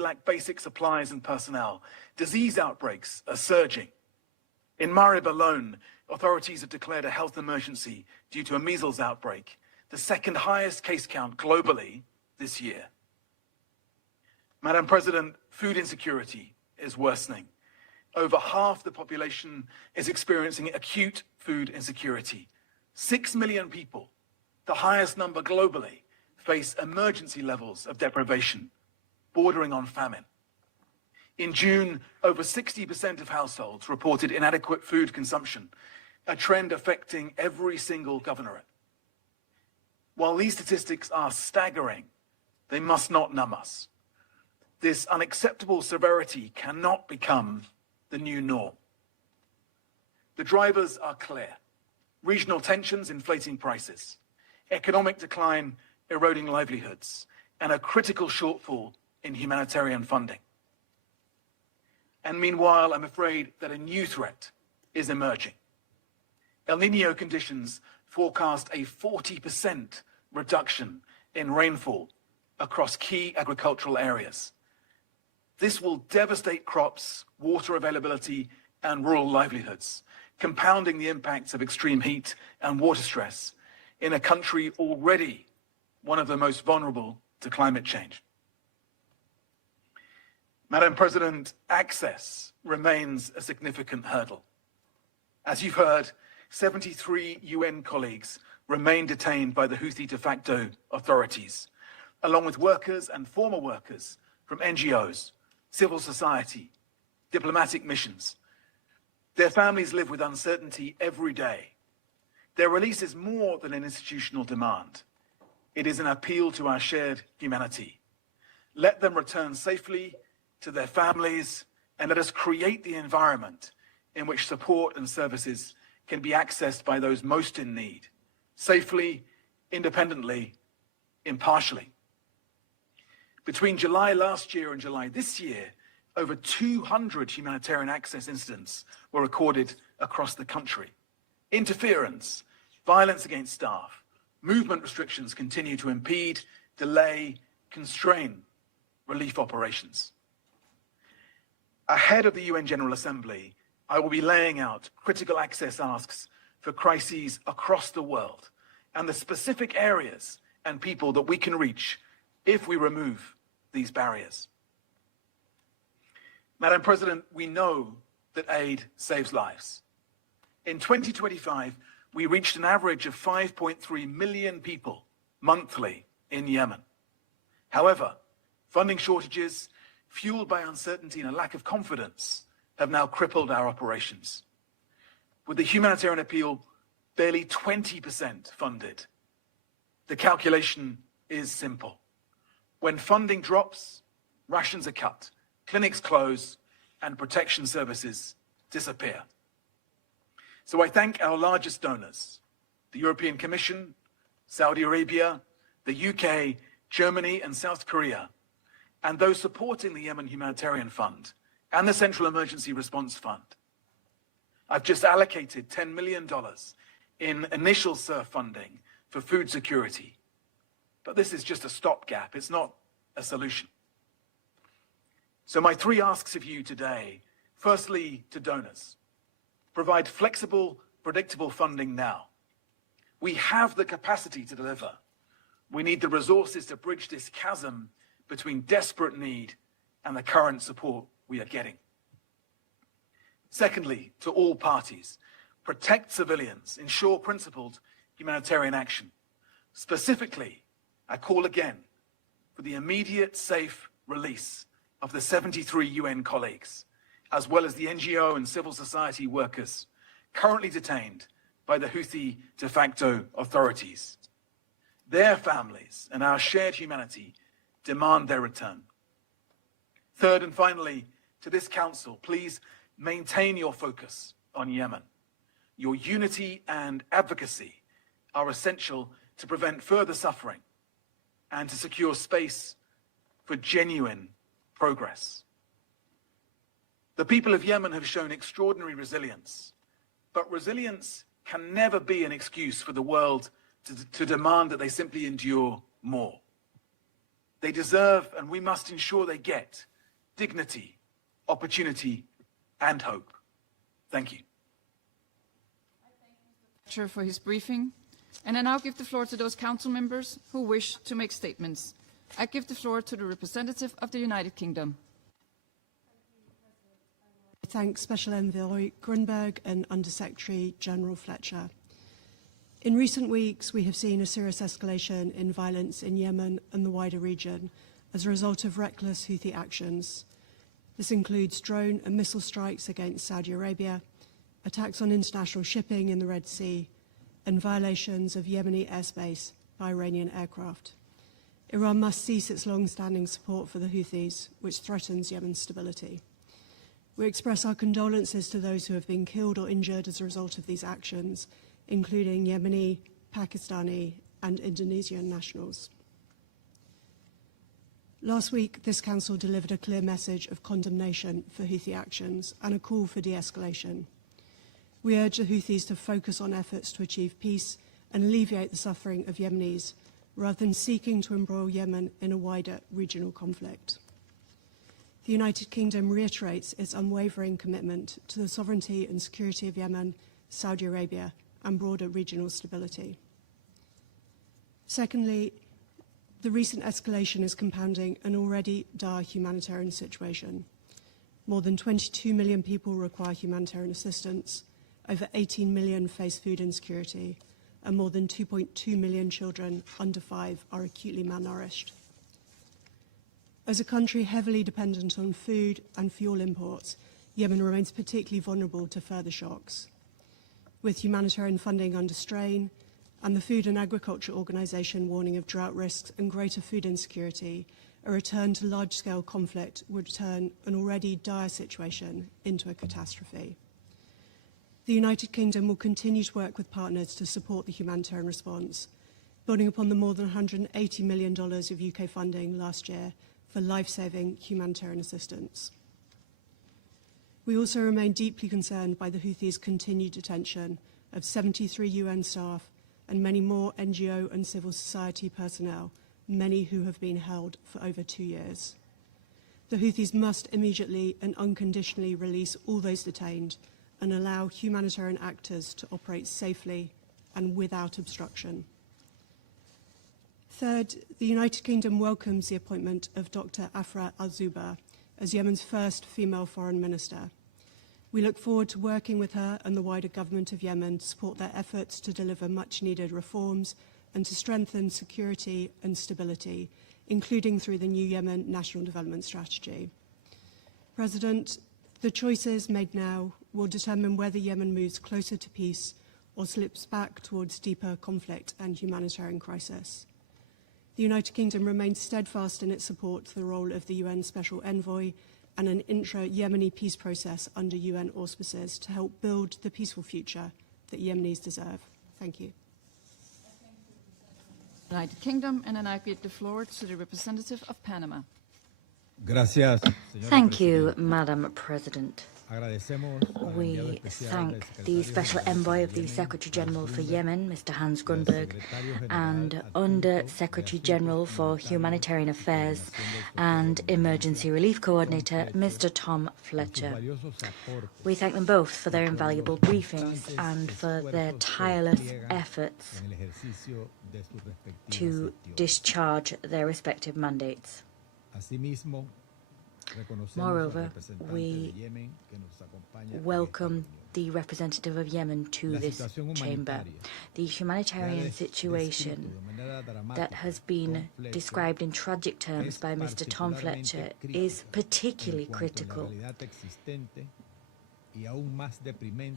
lack basic supplies and personnel. Disease outbreaks are surging. In Marib alone, authorities have declared a health emergency due to a measles outbreak, the second highest case count globally this year. Madam President, food insecurity is worsening. Over half the population is experiencing acute food insecurity. 6 million people, the highest number globally, face emergency levels of deprivation, bordering on famine. In June, over 60% of households reported inadequate food consumption, a trend affecting every single governorate. While these statistics are staggering, they must not numb us. This unacceptable severity cannot become the new norm. The drivers are clear. Regional tensions inflating prices, economic decline eroding livelihoods, and a critical shortfall in humanitarian funding. And meanwhile, I'm afraid that a new threat is emerging. El Niño conditions forecast a 40% reduction in rainfall across key agricultural areas. This will devastate crops, water availability, and rural livelihoods, compounding the impacts of extreme heat and water stress in a country already one of the most vulnerable to climate change. Madam President, access remains a significant hurdle. As you've heard, 73 UN colleagues remain detained by the Houthi de facto authorities, along with workers and former workers from NGOs, civil society, diplomatic missions. Their families live with uncertainty every day. Their release is more than an institutional demand. It is an appeal to our shared humanity. Let them return safely to their families, and let us create the environment in which support and services can be accessed by those most in need, safely, independently, impartially. Between July last year and July this year, over 200 humanitarian access incidents were recorded across the country. Interference, violence against staff, movement restrictions continue to impede, delay, constrain relief operations. Ahead of the UN General Assembly, I will be laying out critical access asks for crises across the world and the specific areas and people that we can reach if we remove these barriers. Madam President, we know that aid saves lives. In 2025, we reached an average of 5.3 million people monthly in Yemen. However, funding shortages, fueled by uncertainty and a lack of confidence, have now crippled our operations. With the humanitarian appeal barely 20% funded, the calculation is simple. When funding drops, rations are cut, clinics close, and protection services disappear. So I thank our largest donors, the European Commission, Saudi Arabia, the UK, Germany, and South Korea, and those supporting the Yemen Humanitarian Fund and the Central Emergency Response Fund. I've just allocated $10 million in initial SURF funding for food security. But this is just a stopgap. It's not a solution. So my three asks of you today, firstly to donors, provide flexible, predictable funding now. We have the capacity to deliver. We need the resources to bridge this chasm between desperate need and the current support we are getting. Secondly, to all parties, protect civilians, ensure principled humanitarian action. Specifically, I call again for the immediate safe release of the 73 UN colleagues, as well as the NGO and civil society workers currently detained by the Houthi de facto authorities. Their families and our shared humanity demand their return. Third and finally, to this Council, please maintain your focus on Yemen. Your unity and advocacy are essential to prevent further suffering and to secure space for genuine progress. The people of Yemen have shown extraordinary resilience, but resilience can never be an excuse for the world to demand that they simply endure more. They deserve, and we must ensure they get, dignity, opportunity, and hope. Thank you. For his briefing, and I now give the floor to those council members who wish to make statements. I give the floor to the representative of the United Kingdom. Thank Special Envoy Grunberg and Under-Secretary General Fletcher. In recent weeks, we have seen a serious escalation in violence in Yemen and the wider region as a result of reckless Houthi actions. This includes drone and missile strikes against Saudi Arabia, attacks on international shipping in the Red Sea, and violations of Yemeni airspace by Iranian aircraft. Iran must cease its long-standing support for the Houthis, which threatens Yemen's stability. We express our condolences to those who have been killed or injured as a result of these actions, including Yemeni, Pakistani, and Indonesian nationals. Last week, this Council delivered a clear message of condemnation for Houthi actions and a call for de-escalation. We urge the Houthis to focus on efforts to achieve peace and alleviate the suffering of Yemenis, rather than seeking to embroil Yemen in a wider regional conflict. The United Kingdom reiterates its unwavering commitment to the sovereignty and security of Yemen, Saudi Arabia, and broader regional stability. Secondly, the recent escalation is compounding an already dire humanitarian situation. More than 22 million people require humanitarian assistance, over 18 million face food insecurity, and more than 2.2 million children under 5 are acutely malnourished. As a country heavily dependent on food and fuel imports, Yemen remains particularly vulnerable to further shocks. With humanitarian funding under strain and the Food and Agriculture Organization warning of drought risks and greater food insecurity, a return to large-scale conflict would turn an already dire situation into a catastrophe. The United Kingdom will continue to work with partners to support the humanitarian response, building upon the more than $180 million of UK funding last year for life-saving humanitarian assistance. We also remain deeply concerned by the Houthis' continued detention of 73 UN staff and many more NGO and civil society personnel, many who have been held for over 2 years. The Houthis must immediately and unconditionally release all those detained and allow humanitarian actors to operate safely and without obstruction. Third, the United Kingdom welcomes the appointment of Dr. Afra al-Zuba as Yemen's first female foreign minister. We look forward to working with her and the wider government of Yemen to support their efforts to deliver much-needed reforms and to strengthen security and stability, including through the new Yemen National Development Strategy. President, the choices made now will determine whether Yemen moves closer to peace or slips back towards deeper conflict and humanitarian crisis. The United Kingdom remains steadfast in its support for the role of the UN Special Envoy and an intra-Yemeni peace process under UN auspices to help build the peaceful future that Yemenis deserve. Thank you. United Kingdom, and then I give the floor to the representative of Panama. Gracias, Thank you, Madam President. We thank the Special Envoy of the Secretary General for Yemen, Mr. Hans Grunberg, and Under Secretary General for Humanitarian Affairs and Emergency Relief Coordinator, Mr. Tom Fletcher. We thank them both for their invaluable briefings and for their tireless efforts to discharge their respective mandates. Moreover, we welcome the representative of Yemen to this chamber. The humanitarian situation that has been described in tragic terms by Mr. Tom Fletcher is particularly critical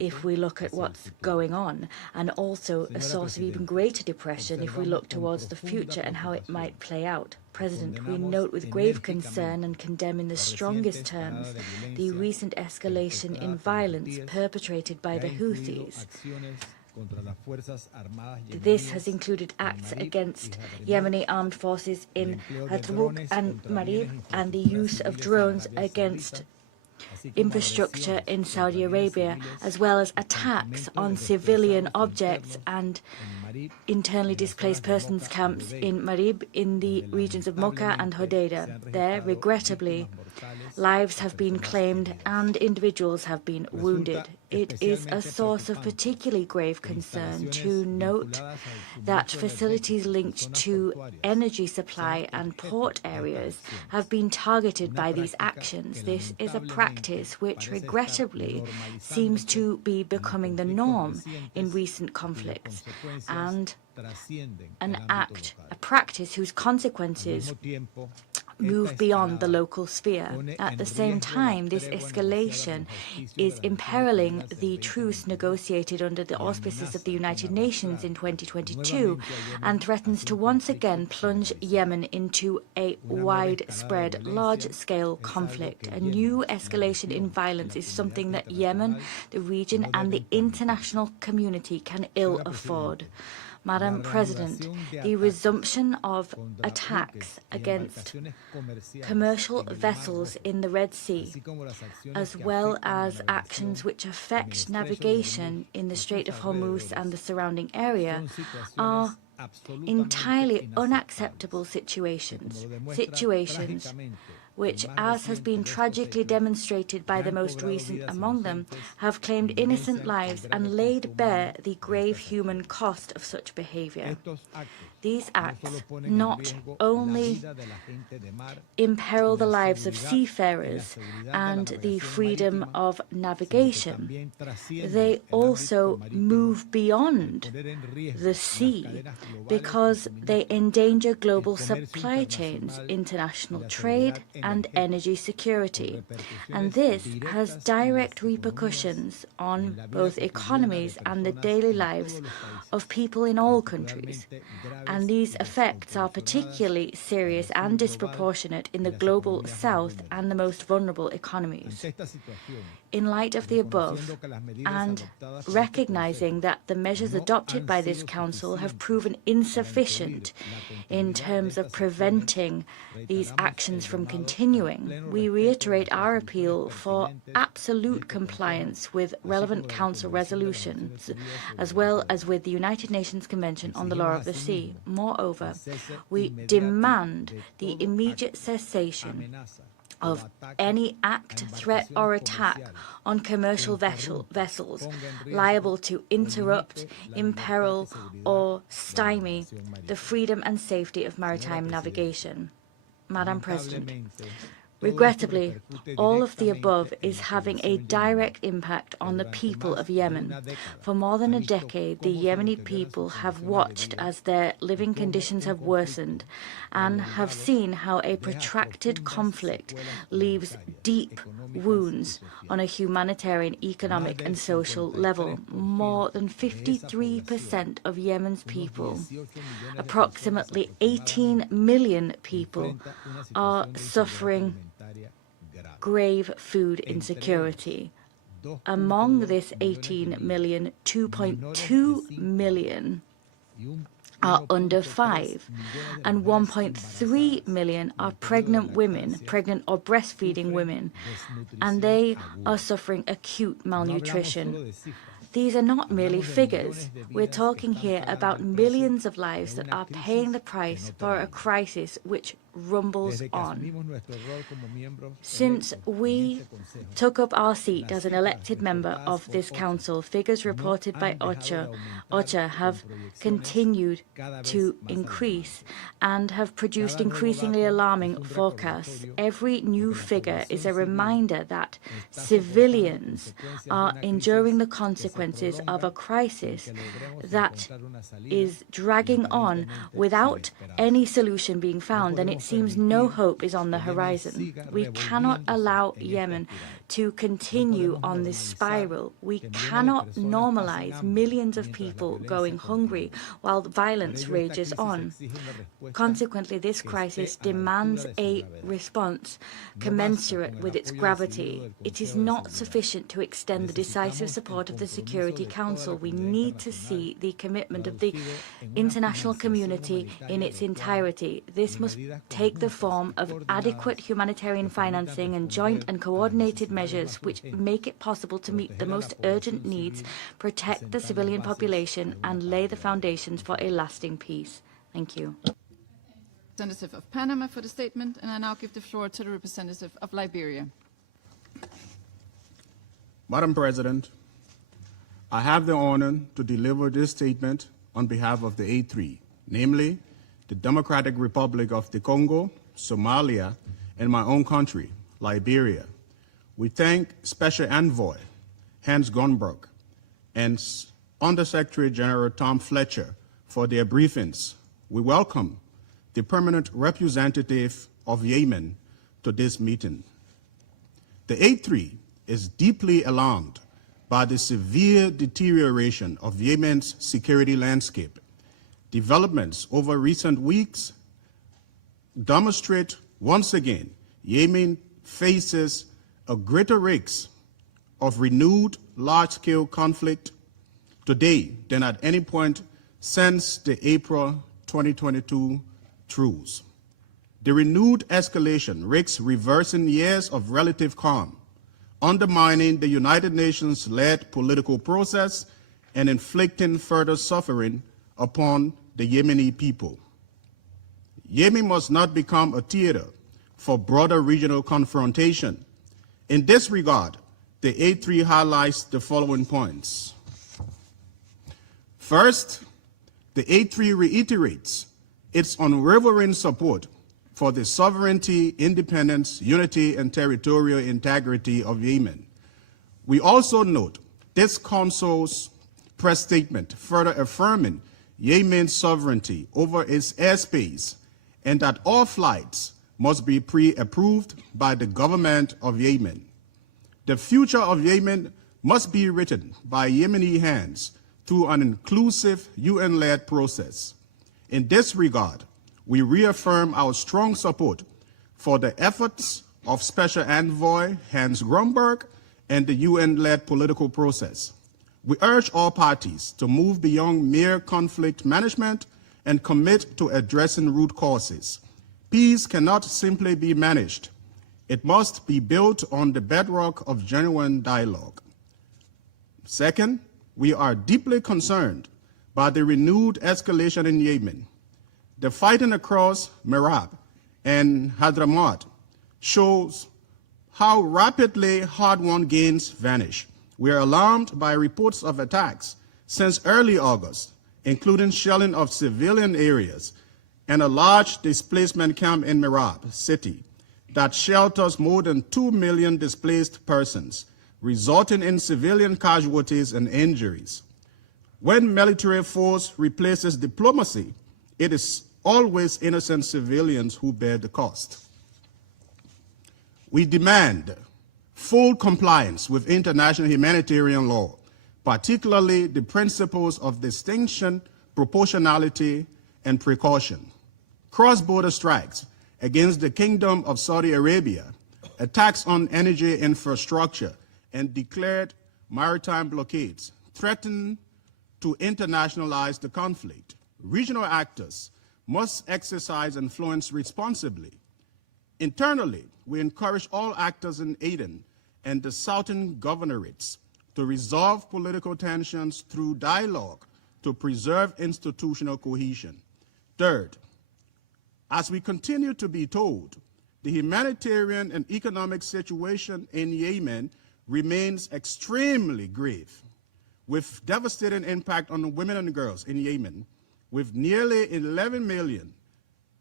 if we look at what's going on, and also a source of even greater depression if we look towards the future and how it might play out. President, we note with grave concern and condemn in the strongest terms the recent escalation in violence perpetrated by the Houthis. This has included acts against Yemeni armed forces in Hadrmout and Marib, and the use of drones against infrastructure in Saudi Arabia, as well as attacks on civilian objects and internally displaced persons camps in Marib in the regions of Mocha and Hodeidah. There, regrettably, lives have been claimed and individuals have been wounded. It is a source of particularly grave concern to note that facilities linked to energy supply and port areas have been targeted by these actions. This is a practice which regrettably seems to be becoming the norm in recent conflicts, and a practice whose consequences move beyond the local sphere. At the same time, this escalation is imperiling the truce negotiated under the auspices of the United Nations in 2022 and threatens to once again plunge Yemen into a widespread, large-scale conflict. A new escalation in violence is something that Yemen, the region, and the international community can ill afford. Madam President, the resumption of attacks against commercial vessels in the Red Sea, as well as actions which affect navigation in the Strait of Hormuz and the surrounding area, are entirely unacceptable situations which, as has been tragically demonstrated by the most recent among them, have claimed innocent lives and laid bare the grave human cost of such behavior. These acts not only imperil the lives of seafarers and the freedom of navigation, they also move beyond the sea because they endanger global supply chains, international trade, and energy security. And this has direct repercussions on both economies and the daily lives of people in all countries. And these effects are particularly serious and disproportionate in the global south and the most vulnerable economies. In light of the above, and recognizing that the measures adopted by this Council have proven insufficient in terms of preventing these actions from continuing, we reiterate our appeal for absolute compliance with relevant Council resolutions, as well as with the United Nations Convention on the Law of the Sea. Moreover, we demand the immediate cessation of any act, threat, or attack on commercial vessels liable to interrupt, imperil, or stymie the freedom and safety of maritime navigation. Madam President, regrettably, all of the above is having a direct impact on the people of Yemen. For more than a decade, the Yemeni people have watched as their living conditions have worsened and have seen how a protracted conflict leaves deep wounds on a humanitarian, economic, and social level. More than 53% of Yemen's people, approximately 18 million people, are suffering grave food insecurity. Among this 18 million, 2.2 million are under 5, and 1.3 million are pregnant women, pregnant or breastfeeding women, and they are suffering acute malnutrition. These are not merely figures. We're talking here about millions of lives that are paying the price for a crisis which rumbles on. Since we took up our seat as an elected member of this council, figures reported by OCHA have continued to increase and have produced increasingly alarming forecasts. Every new figure is a reminder that civilians are enduring the consequences of a crisis that is dragging on without any solution being found, and it seems no hope is on the horizon. We cannot allow Yemen to continue on this spiral. We cannot normalize millions of people going hungry while violence rages on. Consequently, this crisis demands a response commensurate with its gravity. It is not sufficient to extend the decisive support of the Security Council. We need to see the commitment of the international community in its entirety. This must take the form of adequate humanitarian financing and joint and coordinated measures which make it possible to meet the most urgent needs, protect the civilian population, and lay the foundations for a lasting peace. Thank you. Representative of Panama for the statement, and I now give the floor to the representative of Liberia. Madam President, I have the honor to deliver this statement on behalf of the A3, namely the Democratic Republic of the Congo, Somalia, and my own country, Liberia. We thank Special Envoy Hans Grunberg and Undersecretary General Tom Fletcher for their briefings. We welcome the permanent representative of Yemen to this meeting. The A3 is deeply alarmed by the severe deterioration of Yemen's security landscape. Developments over recent weeks demonstrate once again Yemen faces a greater risk of renewed large-scale conflict today than at any point since the April 2022 truce. The renewed escalation risks reversing years of relative calm, undermining the United Nations-led political process and inflicting further suffering upon the Yemeni people. Yemen must not become a theater for broader regional confrontation. In this regard, the A3 highlights the following points. First, the A3 reiterates its unwavering support for the sovereignty, independence, unity, and territorial integrity of Yemen. We also note this Council's press statement further affirming Yemen's sovereignty over its airspace and that all flights must be pre-approved by the government of Yemen. The future of Yemen must be written by Yemeni hands through an inclusive UN-led process. In this regard, we reaffirm our strong support for the efforts of Special Envoy Hans Grunberg and the UN-led political process. We urge all parties to move beyond mere conflict management and commit to addressing root causes. Peace cannot simply be managed. It must be built on the bedrock of genuine dialogue. Second, we are deeply concerned by the renewed escalation in Yemen. The fighting across Merab and Hadramaut shows how rapidly hard-won gains vanish. We are alarmed by reports of attacks since early August, including shelling of civilian areas and a large displacement camp in Merab city that shelters more than 2 million displaced persons, resulting in civilian casualties and injuries. When military force replaces diplomacy, it is always innocent civilians who bear the cost. We demand full compliance with international humanitarian law, particularly the principles of distinction, proportionality, and precaution. Cross-border strikes against the Kingdom of Saudi Arabia, attacks on energy infrastructure, and declared maritime blockades threaten to internationalize the conflict. Regional actors must exercise influence responsibly. Internally, we encourage all actors in Aden and the southern governorates to resolve political tensions through dialogue to preserve institutional cohesion. Third, as we continue to be told, the humanitarian and economic situation in Yemen remains extremely grave, with devastating impact on women and girls in Yemen, with nearly 11 million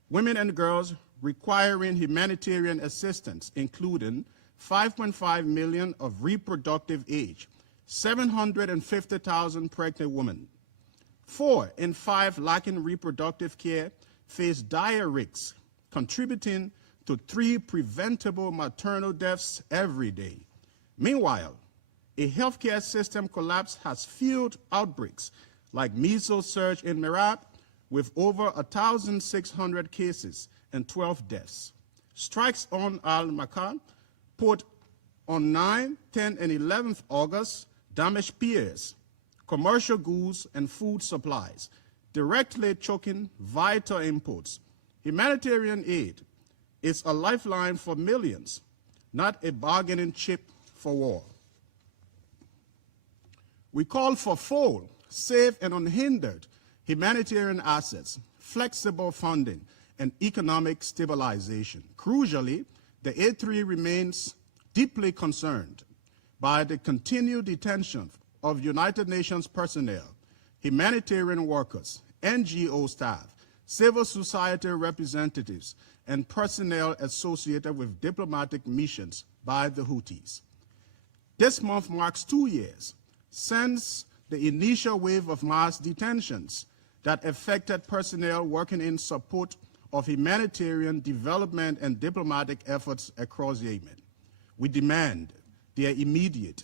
women and girls requiring humanitarian assistance, including 5.5 million of reproductive age, 750,000 pregnant women. 4 in 5 lacking reproductive care face dire risks, contributing to 3 preventable maternal deaths every day. Meanwhile, a healthcare system collapse has fueled outbreaks like measles surge in Merab, with over 1,600 cases and 12 deaths. Strikes on Al-Makan port on 9, 10, and 11th August damaged piers, commercial goods, and food supplies, directly choking vital imports, Humanitarian aid is a lifeline for millions, not a bargaining chip for war. We call for full, safe, and unhindered humanitarian access, flexible funding, and economic stabilization. Crucially, the A3 remains deeply concerned by the continued detention of United Nations personnel, humanitarian workers, NGO staff, civil society representatives, and personnel associated with diplomatic missions by the Houthis. This month marks 2 years since the initial wave of mass detentions that affected personnel working in support of humanitarian development and diplomatic efforts across Yemen. We demand their immediate,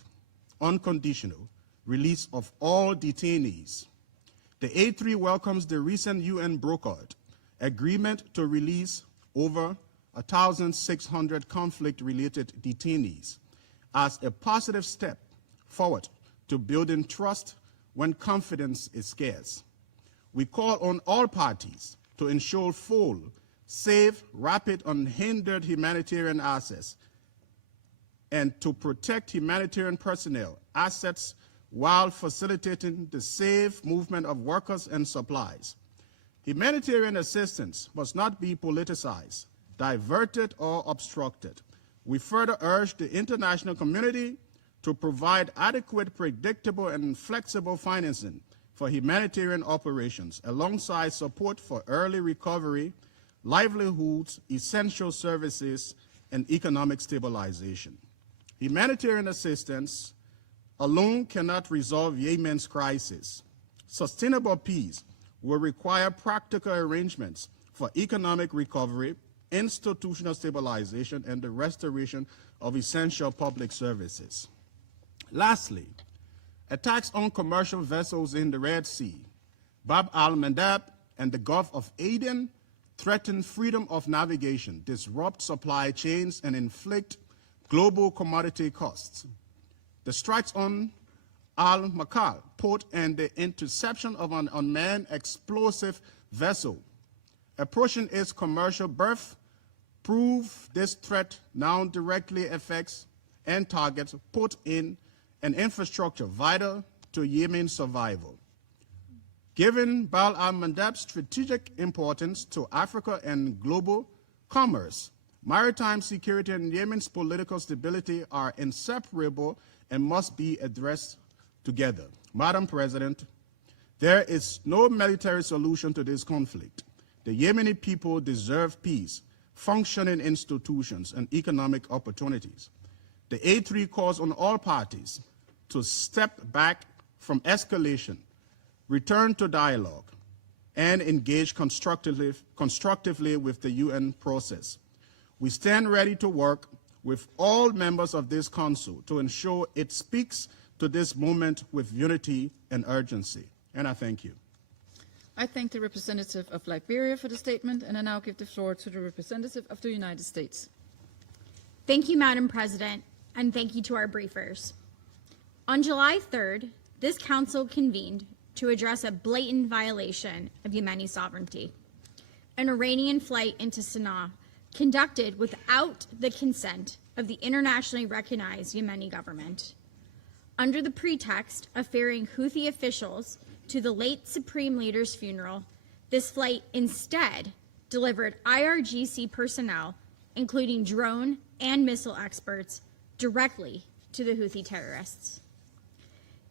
unconditional release of all detainees. The A3 welcomes the recent UN brokered agreement to release over 1,600 conflict-related detainees as a positive step forward to building trust when confidence is scarce. We call on all parties to ensure full, safe, rapid, unhindered humanitarian access and to protect humanitarian personnel, assets, while facilitating the safe movement of workers and supplies. Humanitarian assistance must not be politicized, diverted, or obstructed. We further urge the international community to provide adequate, predictable, and flexible financing for humanitarian operations, alongside support for early recovery, livelihoods, essential services, and economic stabilization. Humanitarian assistance alone cannot resolve Yemen's crisis. Sustainable peace will require practical arrangements for economic recovery, institutional stabilization, and the restoration of essential public services. Lastly, attacks on commercial vessels in the Red Sea, Bab al-Mandab, and the Gulf of Aden threaten freedom of navigation, disrupt supply chains, and inflict global commodity costs. The strikes on Al-Makal port and the interception of an unmanned explosive vessel approaching its commercial berth prove this threat now directly affects and targets port in an infrastructure vital to Yemen's survival. Given Bab al-Mandab's strategic importance to Africa and global commerce, maritime security and Yemen's political stability are inseparable and must be addressed together. Madam President, there is no military solution to this conflict. The Yemeni people deserve peace, functioning institutions, and economic opportunities. The A3 calls on all parties to step back from escalation, return to dialogue, and engage constructively with the UN process. We stand ready to work with all members of this council to ensure it speaks to this moment with unity and urgency. And I thank you. I thank the representative of Liberia for the statement, and I now give the floor to the representative of the United States. Thank you, Madam President, and thank you to our briefers. On July 3rd, this council convened to address a blatant violation of Yemeni sovereignty. An Iranian flight into Sana'a conducted without the consent of the internationally recognized Yemeni government. Under the pretext of ferrying Houthi officials to the late Supreme Leader's funeral, this flight instead delivered IRGC personnel, including drone and missile experts, directly to the Houthi terrorists.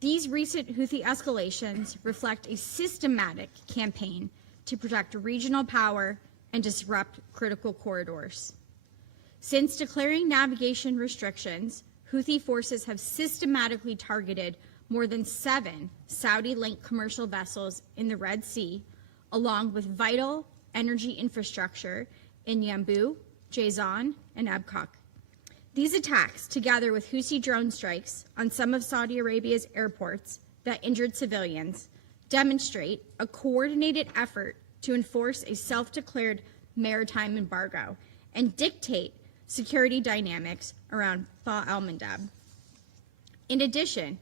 These recent Houthi escalations reflect a systematic campaign to protect regional power and disrupt critical corridors. Since declaring navigation restrictions, Houthi forces have systematically targeted more than 7 Saudi-linked commercial vessels in the Red Sea, along with vital energy infrastructure in Yanbu, Jazan, and Abqaq. These attacks, together with Houthi drone strikes on some of Saudi Arabia's airports that injured civilians, demonstrate a coordinated effort to enforce a self-declared maritime embargo and dictate security dynamics around Bab al-Mandab. In addition,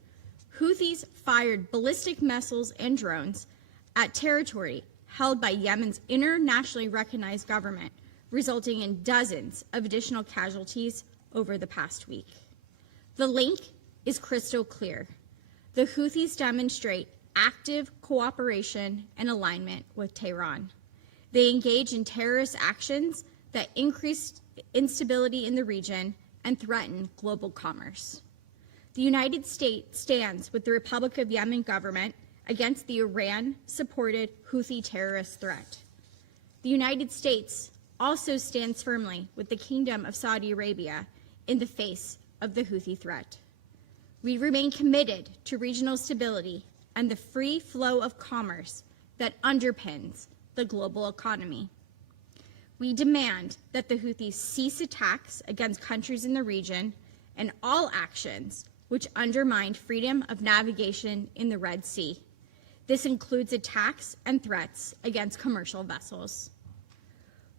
Houthis fired ballistic missiles and drones at territory held by Yemen's internationally recognized government, resulting in dozens of additional casualties over the past week. The link is crystal clear. The Houthis demonstrate active cooperation and alignment with Tehran. They engage in terrorist actions that increase instability in the region and threaten global commerce. The United States stands with the Republic of Yemen government against the Iran-supported Houthi terrorist threat. The United States also stands firmly with the Kingdom of Saudi Arabia in the face of the Houthi threat. We remain committed to regional stability and the free flow of commerce that underpins the global economy. We demand that the Houthis cease attacks against countries in the region and all actions which undermine freedom of navigation in the Red Sea. This includes attacks and threats against commercial vessels.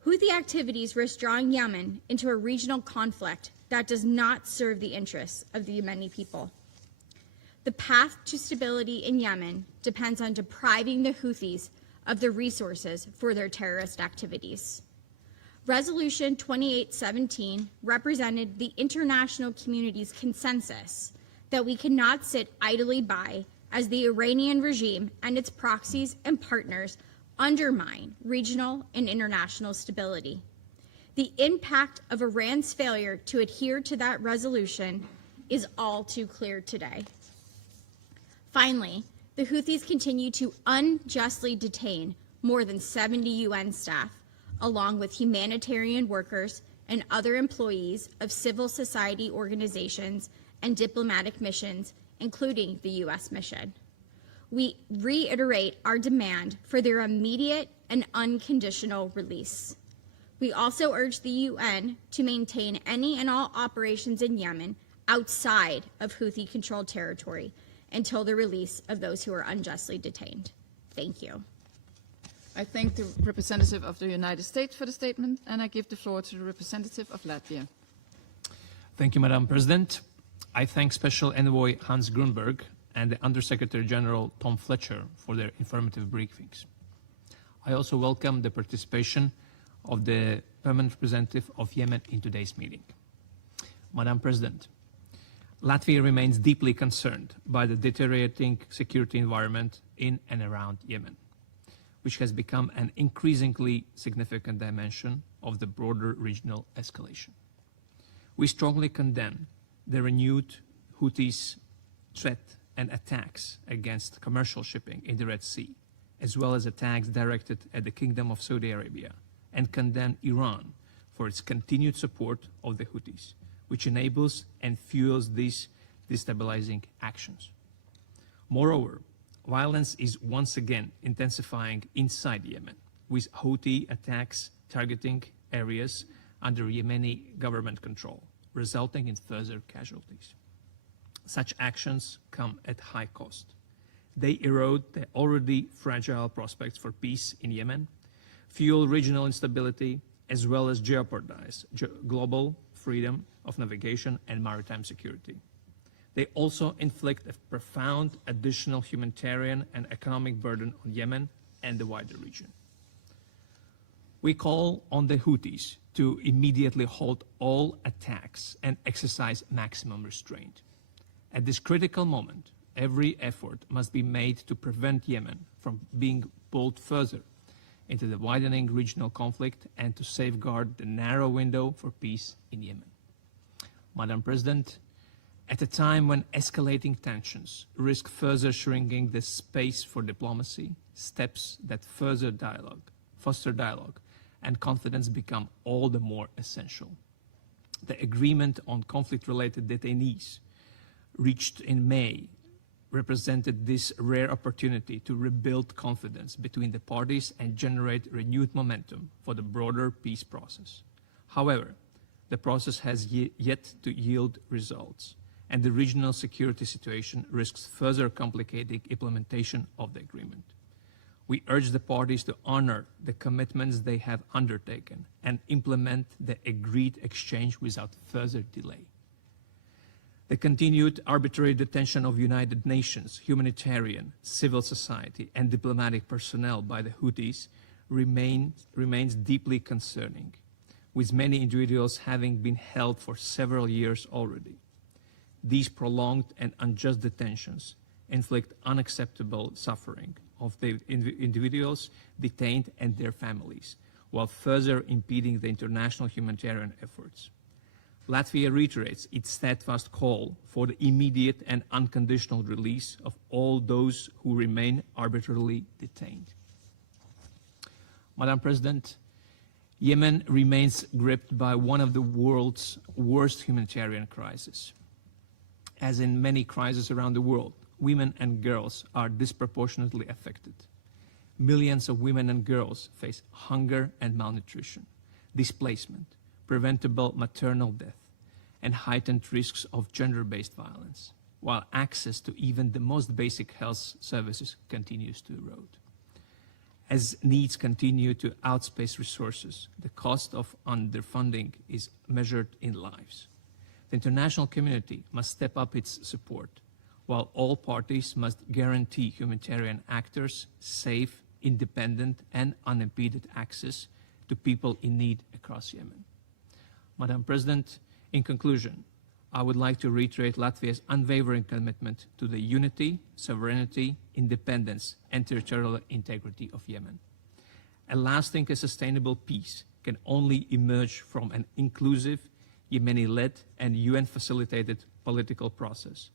Houthi activities risk drawing Yemen into a regional conflict that does not serve the interests of the Yemeni people. The path to stability in Yemen depends on depriving the Houthis of the resources for their terrorist activities. Resolution 2817 represented the international community's consensus that we cannot sit idly by as the Iranian regime and its proxies and partners undermine regional and international stability. The impact of Iran's failure to adhere to that resolution is all too clear today. Finally, the Houthis continue to unjustly detain more than 70 UN staff, along with humanitarian workers and other employees of civil society organizations and diplomatic missions, including the U.S. mission. We reiterate our demand for their immediate and unconditional release. We also urge the UN to maintain any and all operations in Yemen outside of Houthi-controlled territory until the release of those who are unjustly detained. Thank you. I thank the representative of the United States for the statement, and I give the floor to the representative of Latvia. Thank you, Madam President. I thank Special Envoy Hans Grunberg and the Undersecretary General Tom Fletcher for their informative briefings. I also welcome the participation of the Permanent Representative of Yemen in today's meeting. Madam President, Latvia remains deeply concerned by the deteriorating security environment in and around Yemen, which has become an increasingly significant dimension of the broader regional escalation. We strongly condemn the renewed Houthis' threat and attacks against commercial shipping in the Red Sea, as well as attacks directed at the Kingdom of Saudi Arabia, and condemn Iran for its continued support of the Houthis, which enables and fuels these destabilizing actions. Moreover, violence is once again intensifying inside Yemen, with Houthi attacks targeting areas under Yemeni government control, resulting in further casualties. Such actions come at high cost. They erode the already fragile prospects for peace in Yemen, fuel regional instability, as well as jeopardize global freedom of navigation and maritime security. They also inflict a profound additional humanitarian and economic burden on Yemen and the wider region. We call on the Houthis to immediately halt all attacks and exercise maximum restraint. At this critical moment, every effort must be made to prevent Yemen from being pulled further into the widening regional conflict and to safeguard the narrow window for peace in Yemen. Madam President, at a time when escalating tensions risk further shrinking the space for diplomacy, steps that foster dialogue and confidence become all the more essential. The agreement on conflict-related detainees reached in May represented this rare opportunity to rebuild confidence between the parties and generate renewed momentum for the broader peace process. However, the process has yet to yield results, and the regional security situation risks further complicating implementation of the agreement. We urge the parties to honor the commitments they have undertaken and implement the agreed exchange without further delay. The continued arbitrary detention of United Nations, humanitarian, civil society, and diplomatic personnel by the Houthis remains deeply concerning, with many individuals having been held for several years already. These prolonged and unjust detentions inflict unacceptable suffering of the individuals detained and their families, while further impeding the international humanitarian efforts. Latvia reiterates its steadfast call for the immediate and unconditional release of all those who remain arbitrarily detained. Madam President, Yemen remains gripped by one of the world's worst humanitarian crises. As in many crises around the world, women and girls are disproportionately affected. Millions of women and girls face hunger and malnutrition, displacement, preventable maternal death, and heightened risks of gender-based violence, while access to even the most basic health services continues to erode. As needs continue to outspace resources, the cost of underfunding is measured in lives. The international community must step up its support, while all parties must guarantee humanitarian actors safe, independent, and unimpeded access to people in need across Yemen. Madam President, in conclusion, I would like to reiterate Latvia's unwavering commitment to the unity, sovereignty, independence, and territorial integrity of Yemen. A lasting and sustainable peace can only emerge from an inclusive, Yemeni-led and UN-facilitated political process,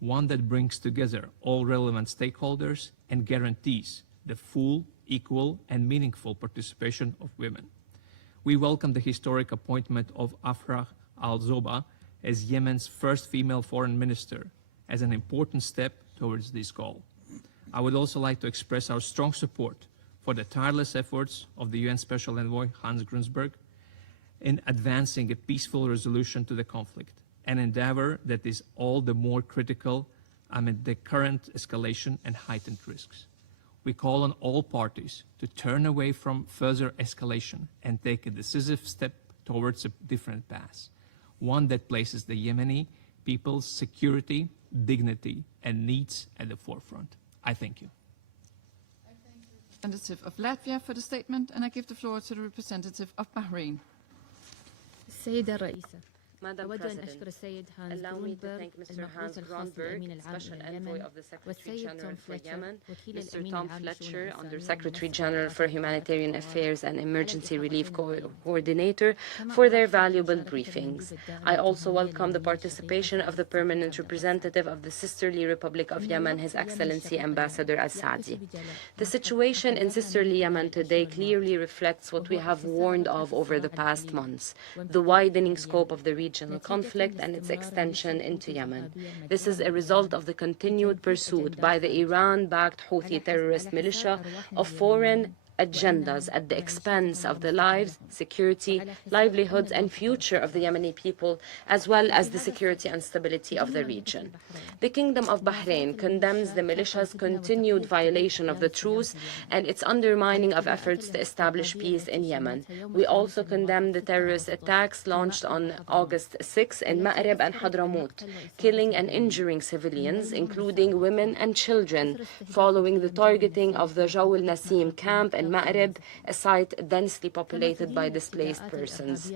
one that brings together all relevant stakeholders and guarantees the full, equal, and meaningful participation of women. We welcome the historic appointment of Afrah al-Zoba as Yemen's first female foreign minister as an important step towards this goal. I would also like to express our strong support for the tireless efforts of the UN Special Envoy Hans Grundberg in advancing a peaceful resolution to the conflict, an endeavor that is all the more critical amid the current escalation and heightened risks. We call on all parties to turn away from further escalation and take a decisive step towards a different path, one that places the Yemeni people's security, dignity, and needs at the forefront. I thank you. I thank the representative of Latvia for the statement, and I give the floor to the representative of Bahrain. السيدة الرئيسة Madam President, allow me to thank Mr. Hans Grundberg, Special Envoy of the Secretary General for Yemen, Mr. Tom Fletcher, Under Secretary General for Humanitarian Affairs and Emergency Relief Coordinator, for their valuable briefings. I also welcome the participation of the Permanent Representative of the Sisterly Republic of Yemen, His Excellency Ambassador Al-Saadi. The situation in Sisterly Yemen today clearly reflects what we have warned of over the past months, the widening scope of the regional conflict and its extension into Yemen. This is a result of the continued pursuit by the Iran-backed Houthi terrorist militia of foreign agendas at the expense of the lives, security, livelihoods, and future of the Yemeni people, as well as the security and stability of the region. The Kingdom of Bahrain condemns the militia's continued violation of the truce and its undermining of efforts to establish peace in Yemen. We also condemn the terrorist attacks launched on August 6 in Ma'rib and Hadramaut, killing and injuring civilians, including women and children, following the targeting of the Jawl Nasim camp in Ma'rib, a site densely populated by displaced persons.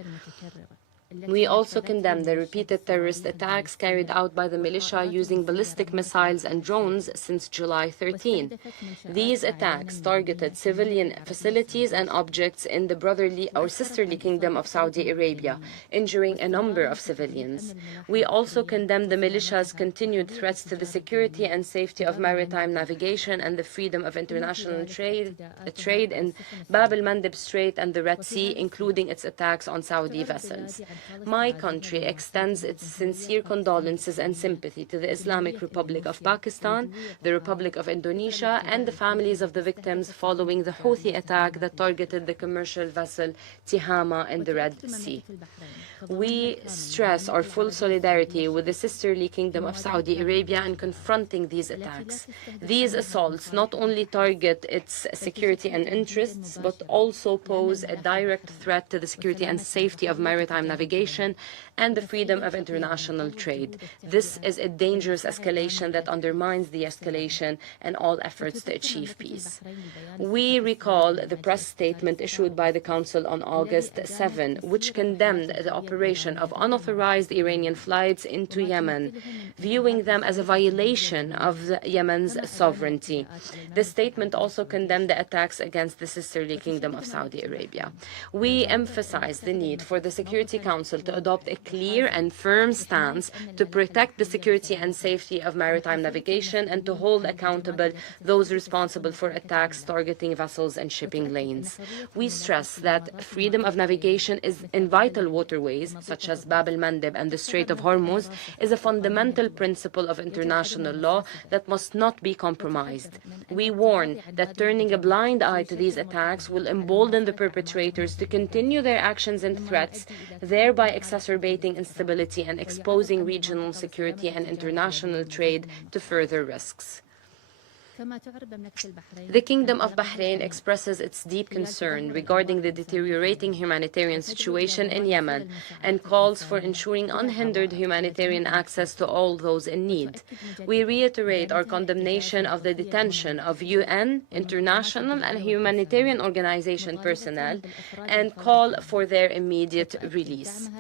We also condemn the repeated terrorist attacks carried out by the militia using ballistic missiles and drones since July 13. These attacks targeted civilian facilities and objects in the brotherly or sisterly Kingdom of Saudi Arabia, injuring a number of civilians. We also condemn the militia's continued threats to the security and safety of maritime navigation and the freedom of international trade in Bab el-Mandeb Strait and the Red Sea, including its attacks on Saudi vessels. My country extends its sincere condolences and sympathy to the Islamic Republic of Pakistan, the Republic of Indonesia, and the families of the victims following the Houthi attack that targeted the commercial vessel Tihama in the Red Sea. We stress our full solidarity with the sisterly Kingdom of Saudi Arabia in confronting these attacks. These assaults not only target its security and interests, but also pose a direct threat to the security and safety of maritime navigation and the freedom of international trade. This is a dangerous escalation that undermines de-escalation and all efforts to achieve peace. We recall the press statement issued by the Council on August 7, which condemned the operation of unauthorized Iranian flights into Yemen, viewing them as a violation of Yemen's sovereignty. The statement also condemned the attacks against the sisterly kingdom of Saudi Arabia. We emphasize the need for the Security Council to adopt a clear and firm stance to protect the security and safety of maritime navigation and to hold accountable those responsible for attacks targeting vessels and shipping lanes. We stress that freedom of navigation in vital waterways, such as Bab el-Mandeb and the Strait of Hormuz, is a fundamental principle of international law that must not be compromised. We warn that turning a blind eye to these attacks will embolden the perpetrators to continue their actions and threats, thereby exacerbating instability and exposing regional security and international trade to further risks. The Kingdom of Bahrain expresses its deep concern regarding the deteriorating humanitarian situation in Yemen and calls for ensuring unhindered humanitarian access to all those in need. We reiterate our condemnation of the detention of UN, international and humanitarian organization personnel and call for their immediate release.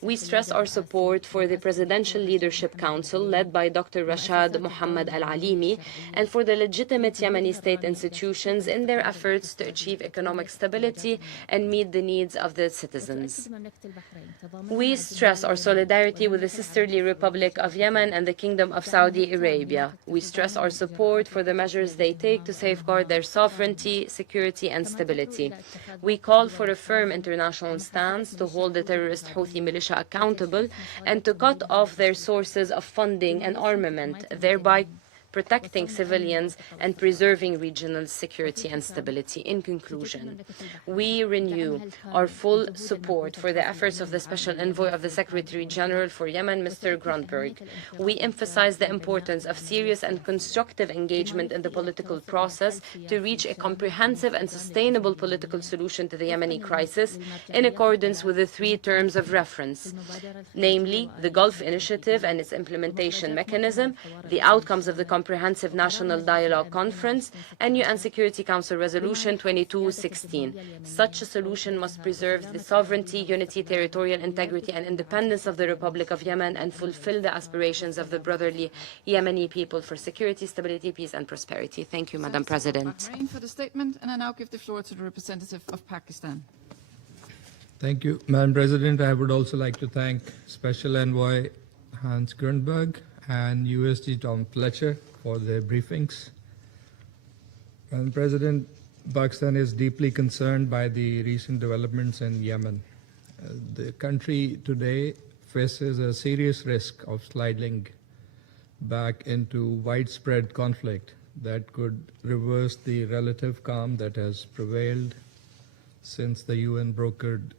We stress our support for the Presidential Leadership Council led by Dr. Rashad Mohammed Al-Alimi and for the legitimate Yemeni state institutions in their efforts to achieve economic stability and meet the needs of the citizens. We stress our solidarity with the sisterly Republic of Yemen and the Kingdom of Saudi Arabia. We stress our support for the measures they take to safeguard their sovereignty, security, and stability. We call for a firm international stance to hold the terrorist Houthi militia accountable and to cut off their sources of funding and armament, thereby protecting civilians and preserving regional security and stability. In conclusion, we renew our full support for the efforts of the Special Envoy of the Secretary General for Yemen, Mr. Grunberg. We emphasize the importance of serious and constructive engagement in the political process to reach a comprehensive and sustainable political solution to the Yemeni crisis in accordance with the 3 terms of reference, namely the Gulf Initiative and its implementation mechanism, the outcomes of the Comprehensive National Dialogue Conference, and UN Security Council Resolution 2216. Such a solution must preserve the sovereignty, unity, territorial integrity, and independence of the Republic of Yemen and fulfill the aspirations of the brotherly Yemeni people for security, stability, peace, and prosperity. Thank you, Madam President. Bahrain for the statement, and I now give the floor to the representative of Pakistan. Thank you, Madam President. I would also like to thank Special Envoy Hans Grunberg and USG Tom Fletcher for their briefings. Madam President, Pakistan is deeply concerned by the recent developments in Yemen. The country today faces a serious risk of sliding back into widespread conflict that could reverse the relative calm that has prevailed since the UN brokered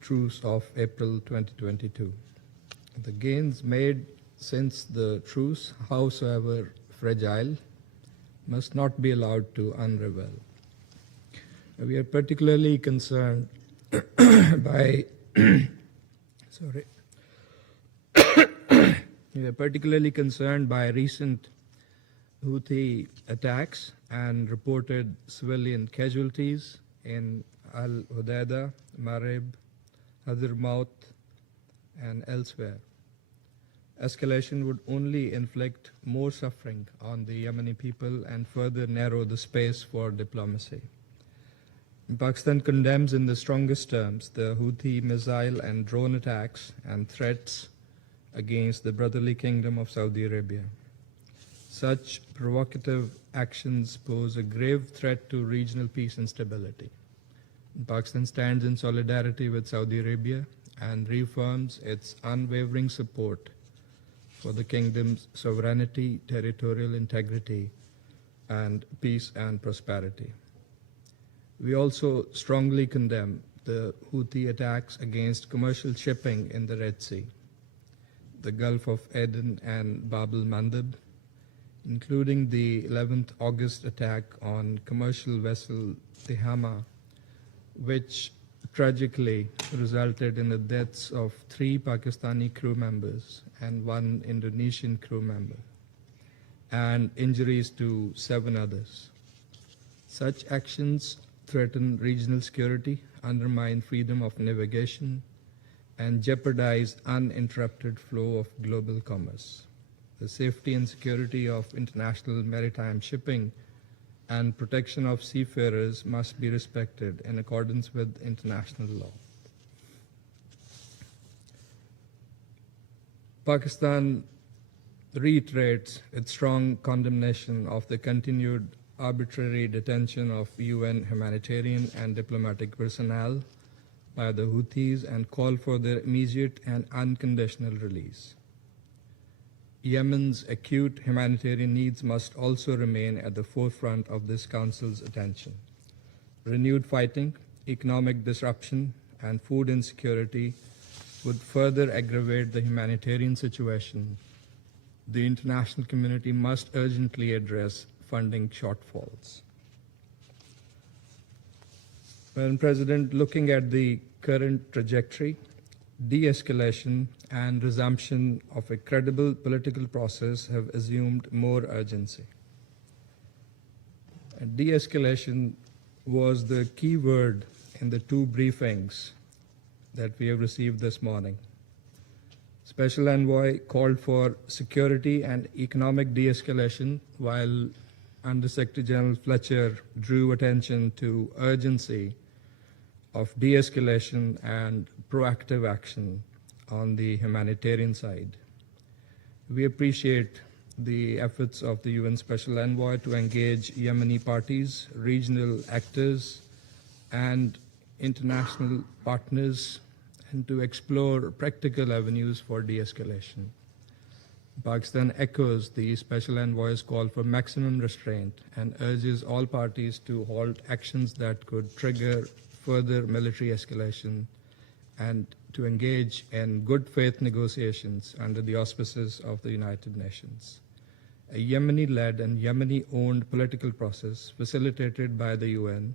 truce of April 2022. The gains made since the truce, howsoever fragile, must not be allowed to unravel. We are particularly concerned by recent Houthi attacks and reported civilian casualties in Al-Hudaydah, Marib, Hadramaut, and elsewhere. Escalation would only inflict more suffering on the Yemeni people and further narrow the space for diplomacy. Pakistan condemns in the strongest terms the Houthi missile and drone attacks and threats against the brotherly kingdom of Saudi Arabia. Such provocative actions pose a grave threat to regional peace and stability. Pakistan stands in solidarity with Saudi Arabia and reaffirms its unwavering support for the kingdom's sovereignty, territorial integrity, and peace and prosperity. We also strongly condemn the Houthi attacks against commercial shipping in the Red Sea, the Gulf of Aden and Bab el-Mandeb, including the 11th August attack on commercial vessel Tihama, which tragically resulted in the deaths of 3 Pakistani crew members and 1 Indonesian crew member, and injuries to 7 others. Such actions threaten regional security, undermine freedom of navigation, and jeopardize uninterrupted flow of global commerce. The safety and security of international maritime shipping and protection of seafarers must be respected in accordance with international law. Pakistan reiterates its strong condemnation of the continued arbitrary detention of UN humanitarian and diplomatic personnel by the Houthis and call for their immediate and unconditional release. Yemen's acute humanitarian needs must also remain at the forefront of this Council's attention. Renewed fighting, economic disruption, and food insecurity would further aggravate the humanitarian situation. The international community must urgently address funding shortfalls. Madam President, looking at the current trajectory, de-escalation and resumption of a credible political process have assumed more urgency. De-escalation was the key word in the 2 briefings that we have received this morning. Special Envoy called for security and economic de-escalation, while Under-Secretary General Fletcher drew attention to urgency of de-escalation and proactive action on the humanitarian side. We appreciate the efforts of the UN Special Envoy to engage Yemeni parties, regional actors, and international partners, and to explore practical avenues for de-escalation. Pakistan echoes the Special Envoy's call for maximum restraint and urges all parties to halt actions that could trigger further military escalation and to engage in good faith negotiations under the auspices of the United Nations. A Yemeni-led and Yemeni-owned political process facilitated by the UN,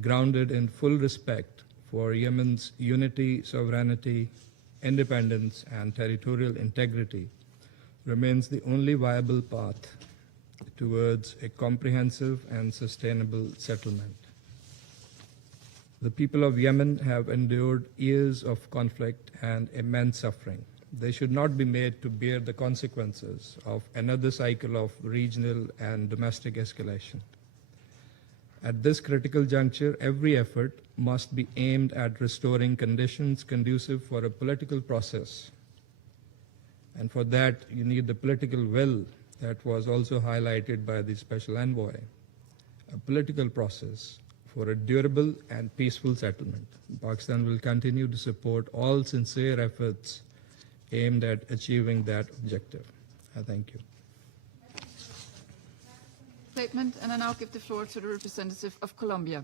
grounded in full respect for Yemen's unity, sovereignty, independence, and territorial integrity, remains the only viable path towards a comprehensive and sustainable settlement. The people of Yemen have endured years of conflict and immense suffering. They should not be made to bear the consequences of another cycle of regional and domestic escalation. At this critical juncture, every effort must be aimed at restoring conditions conducive for a political process. And for that, you need the political will that was also highlighted by the Special Envoy, a political process for a durable and peaceful settlement. Pakistan will continue to support all sincere efforts aimed at achieving that objective. I thank you. Statement, and I now give the floor to the representative of Colombia.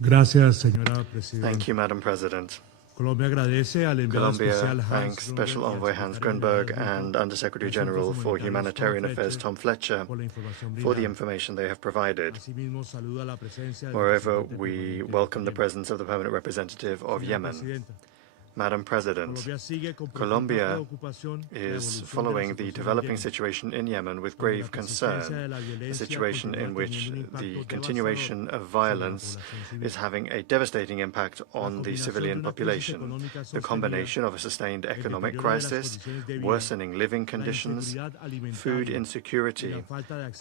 Gracias, señora Presidenta. Thank you, Madam President. Colombia thanks Special Envoy Hans Grunberg and Undersecretary General for Humanitarian Affairs Tom Fletcher for the information they have provided. Moreover, we welcome the presence of the Permanent Representative of Yemen. Madam President, Colombia is following the developing situation in Yemen with grave concern, a situation in which the continuation of violence is having a devastating impact on the civilian population. The combination of a sustained economic crisis, worsening living conditions, food insecurity,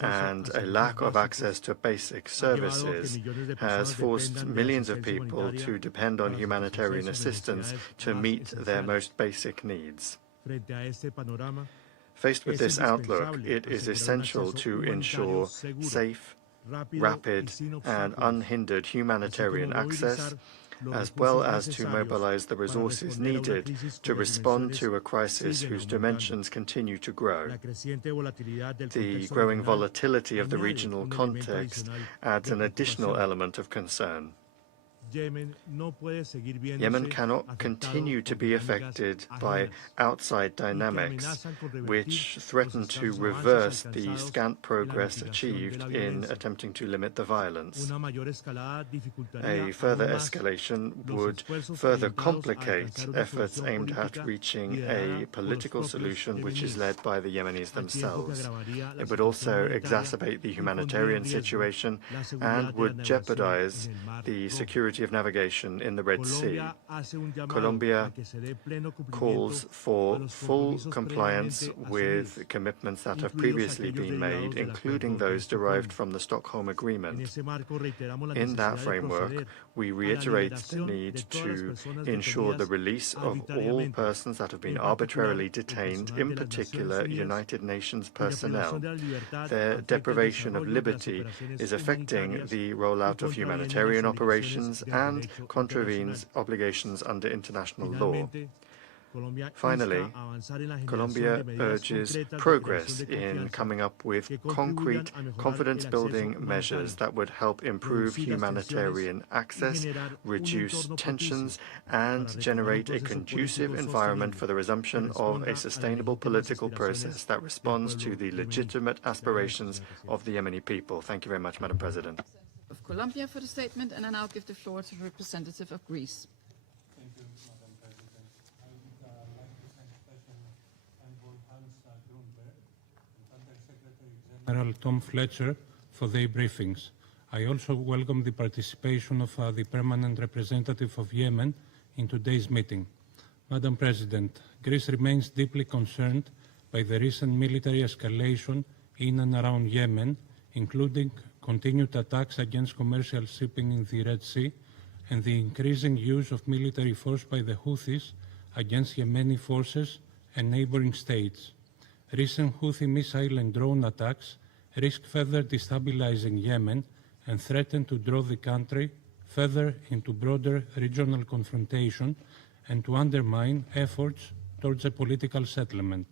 and a lack of access to basic services has forced millions of people to depend on humanitarian assistance to meet their most basic needs. Faced with this outlook, it is essential to ensure safe, rapid, and unhindered humanitarian access, as well as to mobilize the resources needed to respond to a crisis whose dimensions continue to grow. The growing volatility of the regional context adds an additional element of concern. Yemen cannot continue to be affected by outside dynamics, which threaten to reverse the scant progress achieved in attempting to limit the violence. A further escalation would further complicate efforts aimed at reaching a political solution which is led by the Yemenis themselves. It would also exacerbate the humanitarian situation and would jeopardize the security of navigation in the Red Sea. Colombia calls for full compliance with commitments that have previously been made, including those derived from the Stockholm Agreement. In that framework, we reiterate the need to ensure the release of all persons that have been arbitrarily detained, in particular United Nations personnel. Their deprivation of liberty is affecting the rollout of humanitarian operations and contravenes obligations under international law. Finally, Colombia urges progress in coming up with concrete, confidence-building measures that would help improve humanitarian access, reduce tensions, and generate a conducive environment for the resumption of a sustainable political process that responds to the legitimate aspirations of the Yemeni people. Thank you very much, Madam President. Of Colombia for the statement, and I now give the floor to the representative of Greece. General Tom Fletcher for their briefings. I also welcome the participation of the permanent representative of Yemen in today's meeting. Madam President, Greece remains deeply concerned by the recent military escalation in and around Yemen, including continued attacks against commercial shipping in the Red Sea and the increasing use of military force by the Houthis against Yemeni forces and neighboring states. Recent Houthi missile and drone attacks risk further destabilizing Yemen and threaten to draw the country further into broader regional confrontation and to undermine efforts towards a political settlement.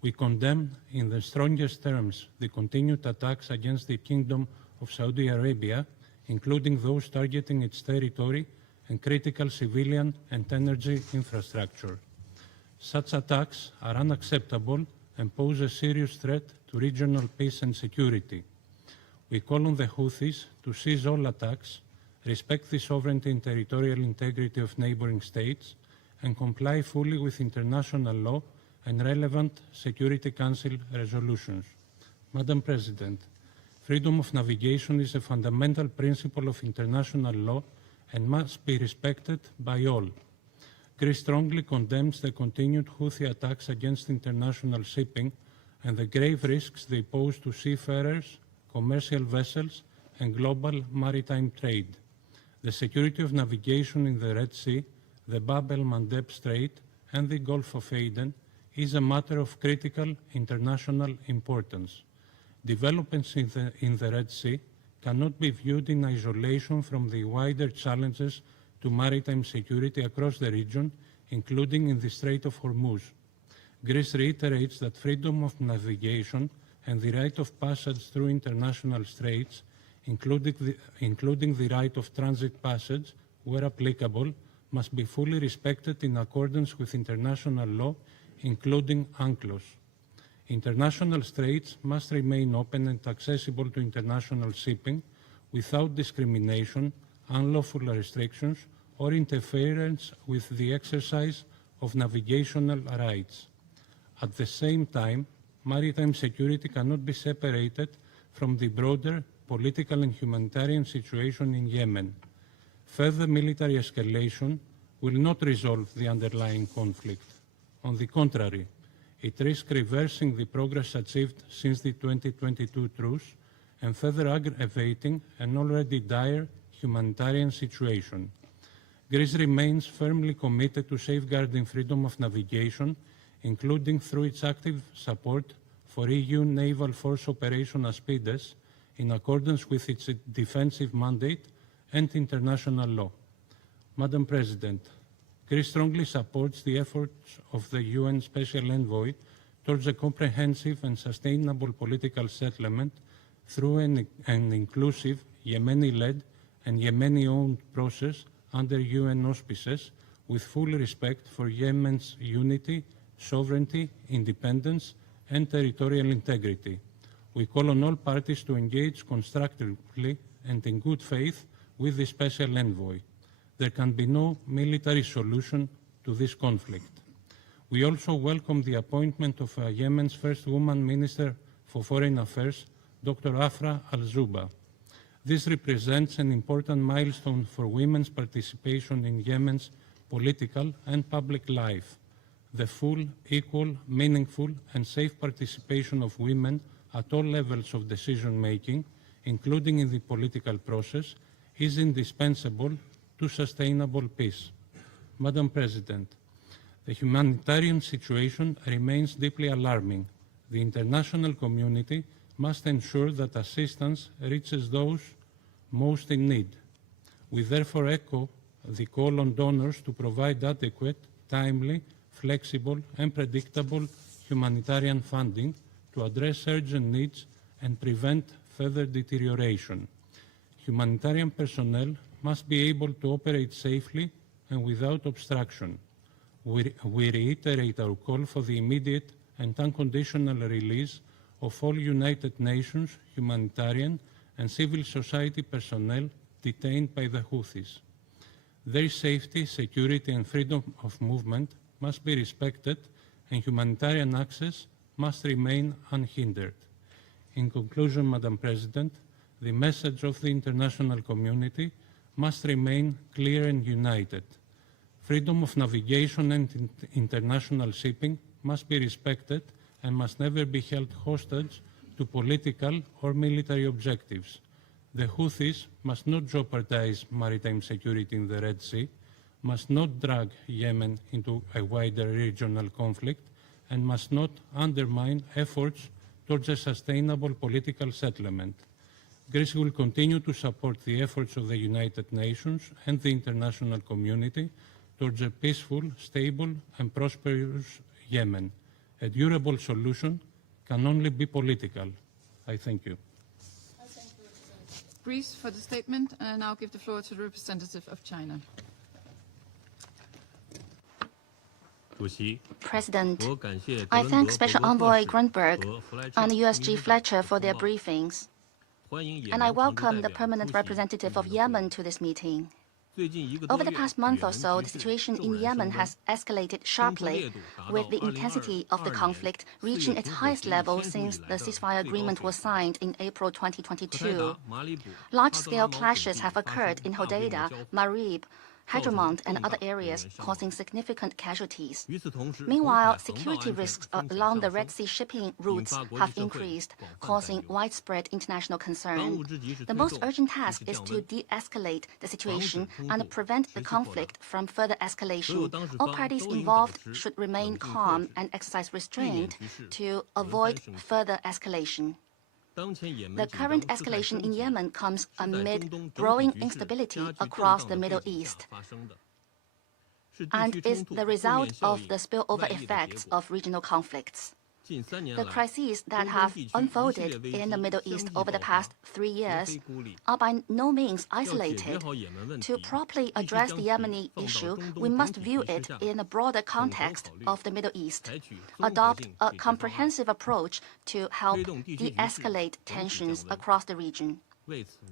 We condemn in the strongest terms the continued attacks against the Kingdom of Saudi Arabia, including those targeting its territory and critical civilian and energy infrastructure. Such attacks are unacceptable and pose a serious threat to regional peace and security. We call on the Houthis to cease all attacks, respect the sovereignty and territorial integrity of neighboring states, and comply fully with international law and relevant Security Council resolutions. Madam President, freedom of navigation is a fundamental principle of international law and must be respected by all. Greece strongly condemns the continued Houthi attacks against international shipping and the grave risks they pose to seafarers, commercial vessels, and global maritime trade. The security of navigation in the Red Sea, the Bab el-Mandeb Strait, and the Gulf of Aden is a matter of critical international importance. Developments in the Red Sea cannot be viewed in isolation from the wider challenges to maritime security across the region, including in the Strait of Hormuz. Greece reiterates that freedom of navigation and the right of passage through international straits, including the right of transit passage, where applicable, must be fully respected in accordance with international law, including UNCLOS. International straits must remain open and accessible to international shipping without discrimination, unlawful restrictions, or interference with the exercise of navigational rights. At the same time, maritime security cannot be separated from the broader political and humanitarian situation in Yemen. Further military escalation will not resolve the underlying conflict. On the contrary, it risks reversing the progress achieved since the 2022 truce and further aggravating an already dire humanitarian situation. Greece remains firmly committed to safeguarding freedom of navigation, including through its active support for EU Naval Force Operation Aspides, in accordance with its defensive mandate and international law. Madam President, Greece strongly supports the efforts of the UN Special Envoy towards a comprehensive and sustainable political settlement through an inclusive, Yemeni-led and Yemeni-owned process under UN auspices with full respect for Yemen's unity, sovereignty, independence, and territorial integrity. We call on all parties to engage constructively and in good faith with the Special Envoy. There can be no military solution to this conflict. We also welcome the appointment of Yemen's first woman Minister for Foreign Affairs, Dr. Afra Al-Zuba. This represents an important milestone for women's participation in Yemen's political and public life. The full, equal, meaningful, and safe participation of women at all levels of decision-making, including in the political process, is indispensable to sustainable peace. Madam President, the humanitarian situation remains deeply alarming. The international community must ensure that assistance reaches those most in need. We therefore echo the call on donors to provide adequate, timely, flexible, and predictable humanitarian funding to address urgent needs and prevent further deterioration. Humanitarian personnel must be able to operate safely and without obstruction. We reiterate our call for the immediate and unconditional release of all United Nations humanitarian and civil society personnel detained by the Houthis. Their safety, security, and freedom of movement must be respected, and humanitarian access must remain unhindered. In conclusion, Madam President, the message of the international community must remain clear and united. Freedom of navigation and international shipping must be respected and must never be held hostage to political or military objectives. The Houthis must not jeopardize maritime security in the Red Sea, must not drag Yemen into a wider regional conflict, and must not undermine efforts towards a sustainable political settlement. Greece will continue to support the efforts of the United Nations and the international community towards a peaceful, stable, and prosperous Yemen. A durable solution can only be political. I thank you. Greece for the statement, and I now give the floor to the representative of China. President, I thank Special Envoy Grunberg and USG Fletcher for their briefings, and I welcome the permanent representative of Yemen to this meeting. Over the past month or so, the situation in Yemen has escalated sharply, with the intensity of the conflict reaching its highest level since the ceasefire agreement was signed in April 2022. Large-scale clashes have occurred in Hodeidah, Marib, Hadramaut, and other areas, causing significant casualties. Meanwhile, security risks along the Red Sea shipping routes have increased, causing widespread international concern. The most urgent task is to de-escalate the situation and prevent the conflict from further escalation. All parties involved should remain calm and exercise restraint to avoid further escalation. The current escalation in Yemen comes amid growing instability across the Middle East and is the result of the spillover effects of regional conflicts. The crises that have unfolded in the Middle East over the past 3 years are by no means isolated. To properly address the Yemeni issue, we must view it in a broader context of the Middle East, adopt a comprehensive approach to help de-escalate tensions across the region.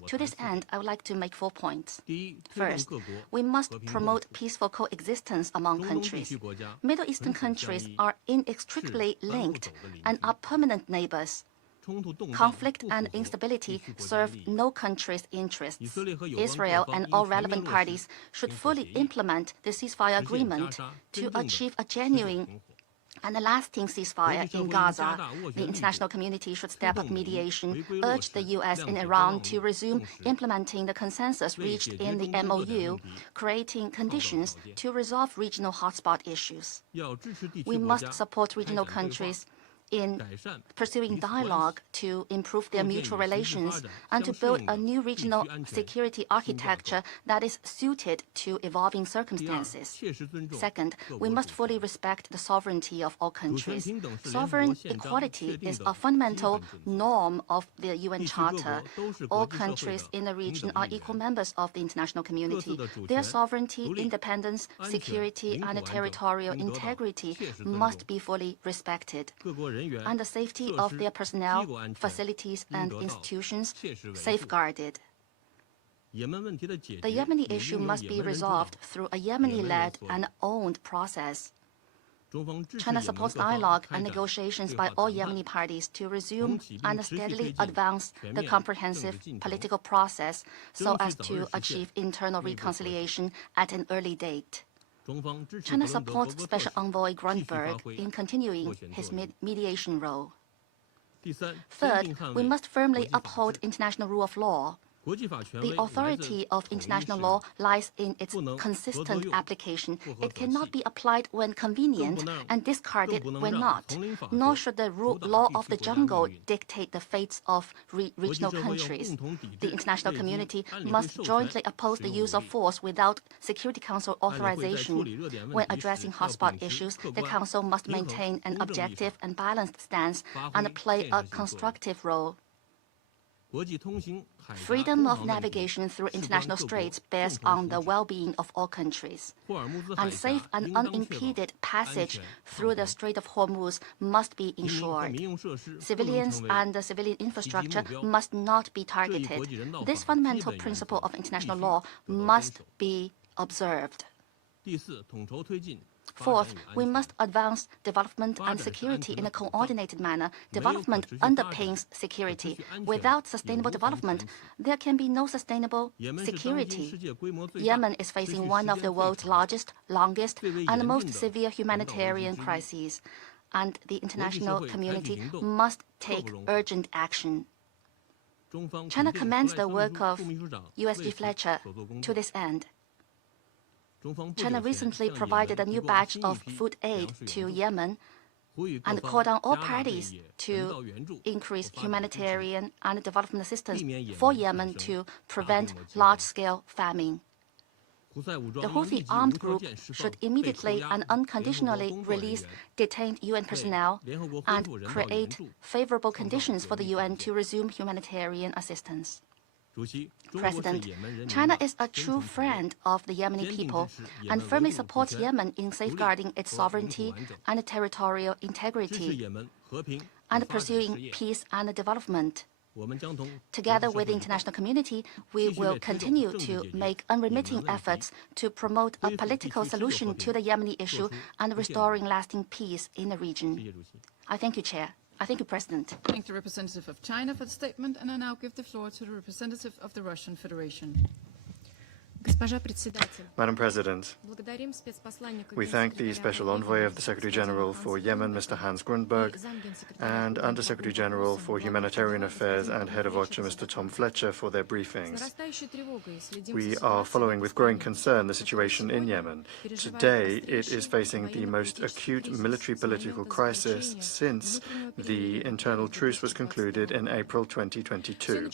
To this end, I would like to make 4 points. First, we must promote peaceful coexistence among countries. Middle Eastern countries are inextricably linked and are permanent neighbors. Conflict and instability serve no country's interests. Israel and all relevant parties should fully implement the ceasefire agreement to achieve a genuine and a lasting ceasefire in Gaza. The international community should step up mediation, urge the U.S. and Iran to resume implementing the consensus reached in the MOU, creating conditions to resolve regional hotspot issues. We must support regional countries in pursuing dialogue to improve their mutual relations and to build a new regional security architecture that is suited to evolving circumstances. Second, we must fully respect the sovereignty of all countries. Sovereign equality is a fundamental norm of the UN Charter. All countries in the region are equal members of the international community. Their sovereignty, independence, security, and territorial integrity must be fully respected, and the safety of their personnel, facilities, and institutions safeguarded. The Yemeni issue must be resolved through a Yemeni-led and owned process. China supports dialogue and negotiations by all Yemeni parties to resume and steadily advance the comprehensive political process so as to achieve internal reconciliation at an early date. China supports Special Envoy Grundberg in continuing his mediation role. Third, we must firmly uphold international rule of law. The authority of international law lies in its consistent application. It cannot be applied when convenient and discarded when not. Nor should the law of the jungle dictate the fates of regional countries. The international community must jointly oppose the use of force without Security Council authorization. When addressing hotspot issues, the Council must maintain an objective and balanced stance and play a constructive role. Freedom of navigation through international straits bears on the well-being of all countries. And safe and unimpeded passage through the Strait of Hormuz must be ensured. Civilians and the civilian infrastructure must not be targeted. This fundamental principle of international law must be observed. Fourth, we must advance development and security in a coordinated manner. Development underpins security. Without sustainable development, there can be no sustainable security. Yemen is facing one of the world's largest, longest, and most severe humanitarian crises, and the international community must take urgent action. China commends the work of USG Fletcher to this end. China recently provided a new batch of food aid to Yemen and called on all parties to increase humanitarian and development assistance for Yemen to prevent large-scale famine. The Houthi armed group should immediately and unconditionally release detained UN personnel and create favorable conditions for the UN to resume humanitarian assistance. President, China is a true friend of the Yemeni people and firmly supports Yemen in safeguarding its sovereignty and territorial integrity and pursuing peace and development. Together with the international community, we will continue to make unremitting efforts to promote a political solution to the Yemeni issue and restoring lasting peace in the region. I thank you, Chair. I thank you, President. Thank the representative of China for the statement, and I now give the floor to the representative of the Russian Federation. Madam President, we thank the Special Envoy of the Secretary General for Yemen, Mr. Hans Grundberg, and Under Secretary General for Humanitarian Affairs and Head of OCHA, Mr. Tom Fletcher, for their briefings. We are following with growing concern the situation in Yemen. Today, it is facing the most acute military political crisis since the internal truce was concluded in April 2022.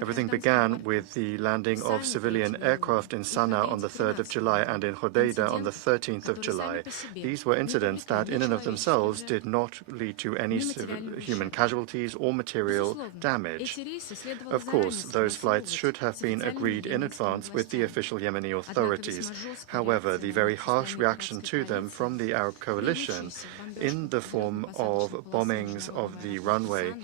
Everything began with the landing of civilian aircraft in Sana'a on the 3rd of July and in Hodeidah on the 13th of July. These were incidents that in and of themselves did not lead to any human casualties or material damage. Of course, those flights should have been agreed in advance with the official Yemeni authorities. However, the very harsh reaction to them from the Arab coalition in the form of bombings of the runway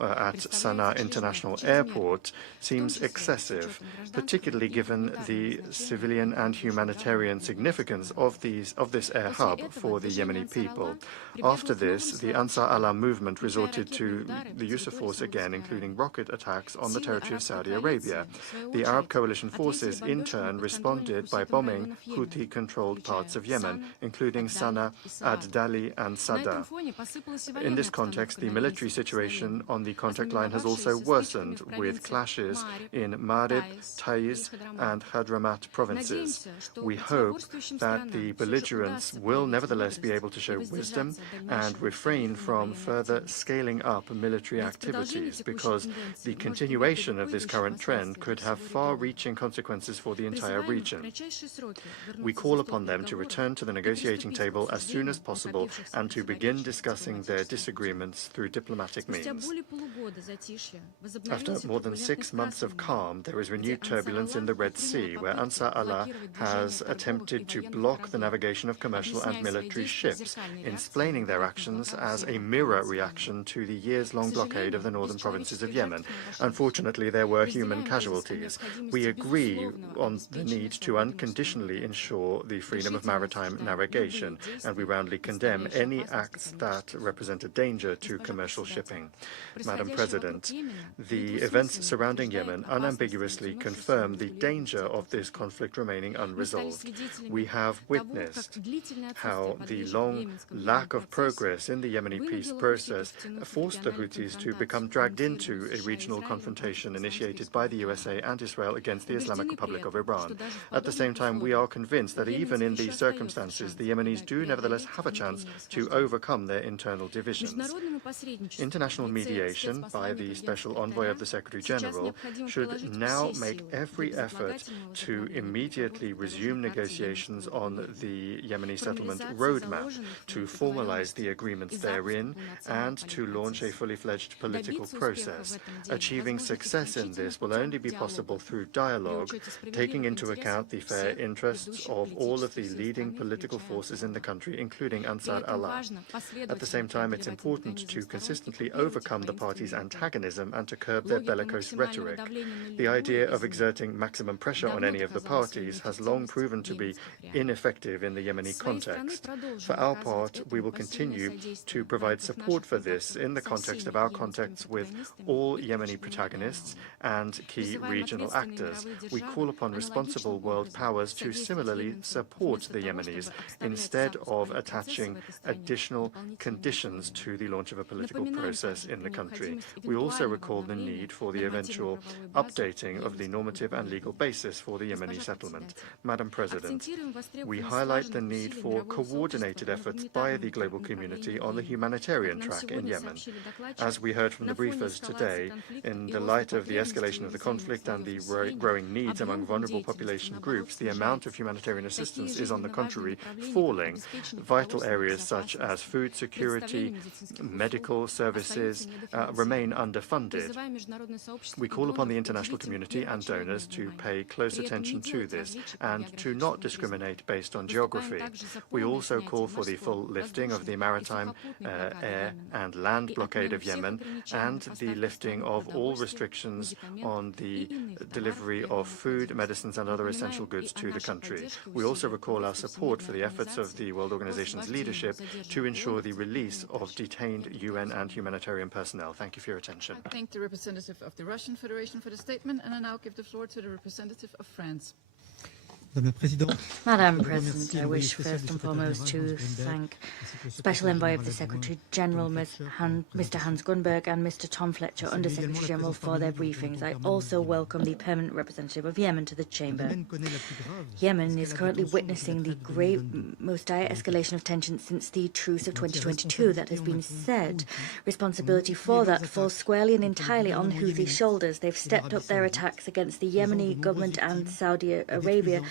at Sana'a International Airport seems excessive, particularly given the civilian and humanitarian significance of this air hub for the Yemeni people. After this, the Ansar Allah movement resorted to the use of force again, including rocket attacks on the territory of Saudi Arabia. The Arab coalition forces, in turn, responded by bombing Houthi-controlled parts of Yemen, including Sana'a, Ad-Dali, and Sada. In this context, the military situation on the contact line has also worsened, with clashes in Marib, Taiz, and Hadramaut provinces. We hope that the belligerents will nevertheless be able to show wisdom and refrain from further scaling up military activities, because the continuation of this current trend could have far-reaching consequences for the entire region. We call upon them to return to the negotiating table as soon as possible and to begin discussing their disagreements through diplomatic means. After more than 6 months of calm, there is renewed turbulence in the Red Sea, where Ansar Allah has attempted to block the navigation of commercial and military ships, explaining their actions as a mirror reaction to the years-long blockade of the northern provinces of Yemen. Unfortunately, there were human casualties. We agree on the need to unconditionally ensure the freedom of maritime navigation, and we roundly condemn any acts that represent a danger to commercial shipping. Madam President, the events surrounding Yemen unambiguously confirm the danger of this conflict remaining unresolved. We have witnessed how the long lack of progress in the Yemeni peace process forced the Houthis to become dragged into a regional confrontation initiated by the USA and Israel against the Islamic Republic of Iran. At the same time, we are convinced that even in these circumstances, the Yemenis do nevertheless have a chance to overcome their internal divisions. International mediation by the Special Envoy of the Secretary-General should now make every effort to immediately resume negotiations on the Yemeni settlement roadmap, to formalize the agreements therein, and to launch a fully-fledged political process. Achieving success in this will only be possible through dialogue, taking into account the fair interests of all of the leading political forces in the country, including Ansar Allah. At the same time, it's important to consistently overcome the parties' antagonism and to curb their bellicose rhetoric. The idea of exerting maximum pressure on any of the parties has long proven to be ineffective in the Yemeni context. For our part, we will continue to provide support for this in the context of our contacts with all Yemeni protagonists and key regional actors. We call upon responsible world powers to similarly support the Yemenis instead of attaching additional conditions to the launch of a political process in the country. We also recall the need for the eventual updating of the normative and legal basis for the Yemeni settlement. Madam President, we highlight the need for coordinated efforts by the global community on the humanitarian track in Yemen. As we heard from the briefers today, in the light of the escalation of the conflict and the growing needs among vulnerable population groups, the amount of humanitarian assistance is, on the contrary, falling. Vital areas such as food security, medical services remain underfunded. We call upon the international community and donors to pay close attention to this and to not discriminate based on geography. We also call for the full lifting of the maritime, air and land blockade of Yemen and the lifting of all restrictions on the delivery of food, medicines and other essential goods to the country. We also recall our support for the efforts of the World Organization's leadership to ensure the release of detained UN and humanitarian personnel. Thank you for your attention. I thank the representative of the Russian Federation for the statement, and I now give the floor to the representative of France. Madam President, I wish first and foremost to thank Special Envoy of the Secretary-General, Mr. Hans Grunberg, and Mr. Tom Fletcher, Under-Secretary-General, for their briefings. I also welcome the permanent representative of Yemen to the chamber. Yemen is currently witnessing the most dire escalation of tension since the truce of 2022. That has been said. Responsibility for that falls squarely and entirely on Houthi shoulders. They've stepped up their attacks against the Yemeni government and Saudi Arabia,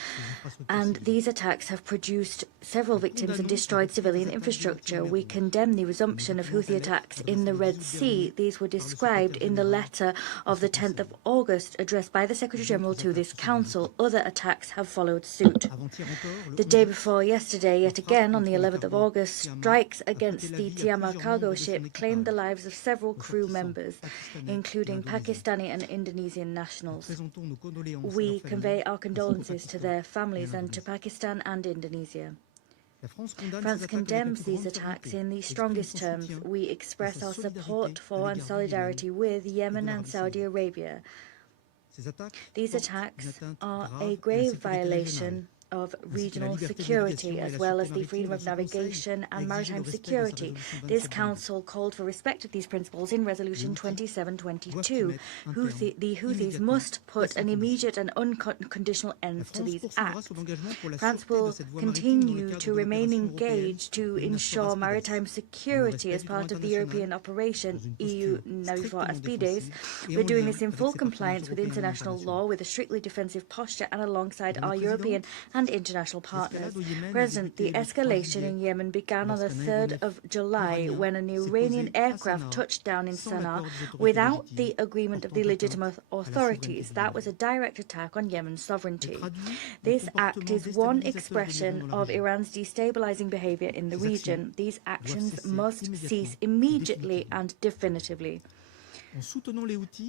and these attacks have produced several victims and destroyed civilian infrastructure. We condemn the resumption of Houthi attacks in the Red Sea. These were described in the letter of the 10th of August addressed by the Secretary-General to this Council. Other attacks have followed suit. The day before yesterday, yet again on the 11th of August, strikes against the Tiama cargo ship claimed the lives of several crew members, including Pakistani and Indonesian nationals. We convey our condolences to their families and to Pakistan and Indonesia. France condemns these attacks in the strongest terms. We express our support for and solidarity with Yemen and Saudi Arabia. These attacks are a grave violation of regional security, as well as the freedom of navigation and maritime security. This Council called for respect of these principles in Resolution 2722. The Houthis must put an immediate and unconditional end to these acts. France will continue to remain engaged to ensure maritime security as part of the European operation EU Navifor Aspides. We're doing this in full compliance with international law, with a strictly defensive posture and alongside our European and international partners. President, the escalation in Yemen began on the 3rd of July when an Iranian aircraft touched down in Sana'a without the agreement of the legitimate authorities. That was a direct attack on Yemen's sovereignty. This act is one expression of Iran's destabilizing behavior in the region. These actions must cease immediately and definitively.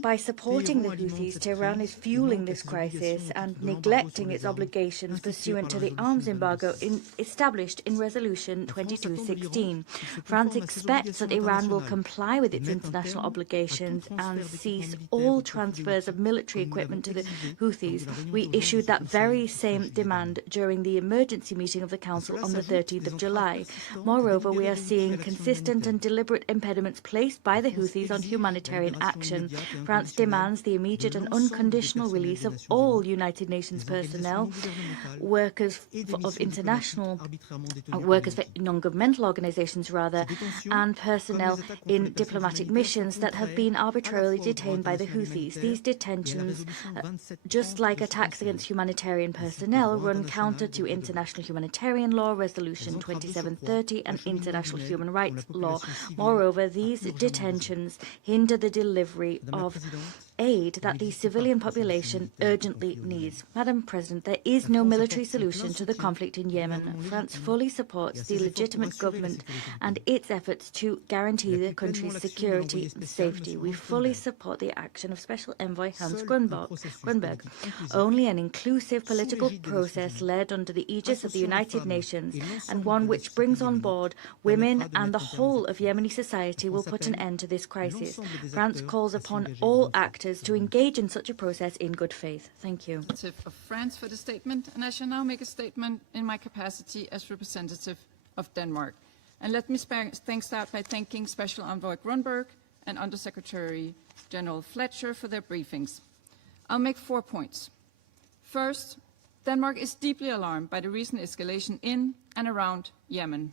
By supporting the Houthis, Tehran is fueling this crisis and neglecting its obligations pursuant to the arms embargo established in Resolution 2216. France expects that Iran will comply with its international obligations and cease all transfers of military equipment to the Houthis. We issued that very same demand during the emergency meeting of the Council on the 13th of July. Moreover, we are seeing consistent and deliberate impediments placed by the Houthis on humanitarian action. France demands the immediate and unconditional release of all United Nations personnel, workers for non-governmental organizations and personnel in diplomatic missions that have been arbitrarily detained by the Houthis. These detentions, just like attacks against humanitarian personnel, run counter to international humanitarian law, Resolution 2730, and international human rights law. Moreover, these detentions hinder the delivery of aid that the civilian population urgently needs. Madam President, there is no military solution to the conflict in Yemen. France fully supports the legitimate government and its efforts to guarantee the country's security and safety. We fully support the action of Special Envoy Hans Grunberg. Only an inclusive political process led under the aegis of the United Nations, and one which brings on board women and the whole of Yemeni society, will put an end to this crisis. France calls upon all actors to engage in such a process in good faith. Thank you. Of France for the statement, and I shall now make a statement in my capacity as representative of Denmark. And let me start by thanking Special Envoy Grunberg and Undersecretary General Fletcher for their briefings. I'll make 4 points. First, Denmark is deeply alarmed by the recent escalation in and around Yemen.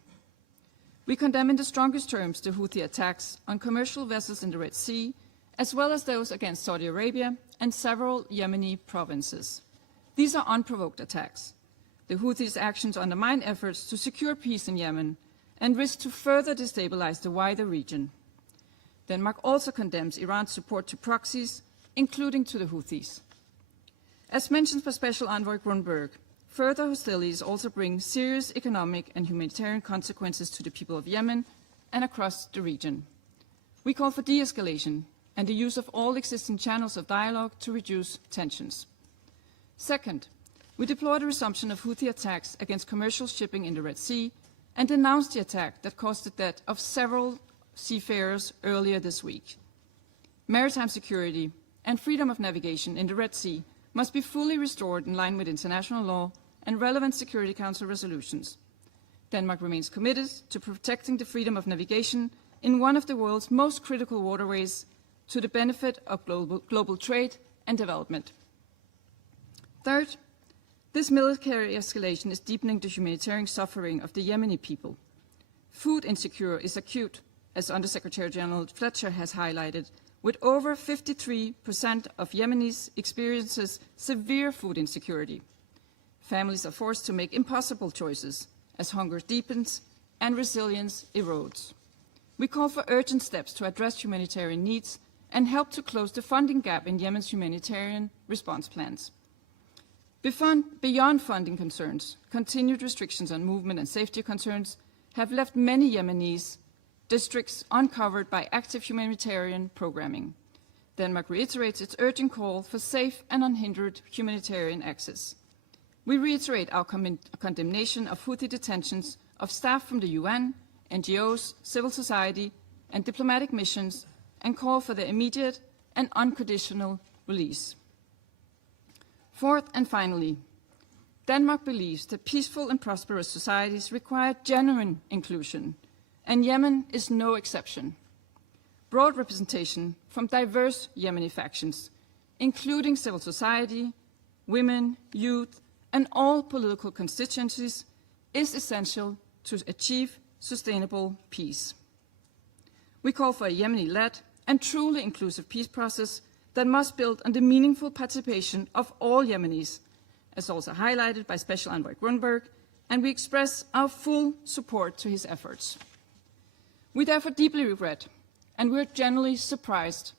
We condemn in the strongest terms the Houthi attacks on commercial vessels in the Red Sea, as well as those against Saudi Arabia and several Yemeni provinces. These are unprovoked attacks. The Houthis' actions undermine efforts to secure peace in Yemen and risk to further destabilize the wider region. Denmark also condemns Iran's support to proxies, including to the Houthis. As mentioned by Special Envoy Grunberg, further hostilities also bring serious economic and humanitarian consequences to the people of Yemen and across the region. We call for de-escalation and the use of all existing channels of dialogue to reduce tensions. Second, we deplore the resumption of Houthi attacks against commercial shipping in the Red Sea and denounce the attack that caused the death of several seafarers earlier this week. Maritime security and freedom of navigation in the Red Sea must be fully restored in line with international law and relevant Security Council resolutions. Denmark remains committed to protecting the freedom of navigation in one of the world's most critical waterways to the benefit of global trade and development. Third, this military escalation is deepening the humanitarian suffering of the Yemeni people. Food insecurity is acute, as Undersecretary General Fletcher has highlighted, with over 53% of Yemenis experiences severe food insecurity. Families are forced to make impossible choices as hunger deepens and resilience erodes. We call for urgent steps to address humanitarian needs and help to close the funding gap in Yemen's humanitarian response plans. Beyond funding concerns, continued restrictions on movement and safety concerns have left many Yemenis districts uncovered by active humanitarian programming. Denmark reiterates its urgent call for safe and unhindered humanitarian access. We reiterate our condemnation of Houthi detentions of staff from the UN, NGOs, civil society, and diplomatic missions, and call for their immediate and unconditional release. Fourth and finally, Denmark believes that peaceful and prosperous societies require genuine inclusion, and Yemen is no exception. Broad representation from diverse Yemeni factions, including civil society, women, youth, and all political constituencies, is essential to achieve sustainable peace. We call for a Yemeni-led and truly inclusive peace process that must build on the meaningful participation of all Yemenis, as also highlighted by Special Envoy Grunberg, and we express our full support to his efforts. We therefore deeply regret, and we are generally surprised,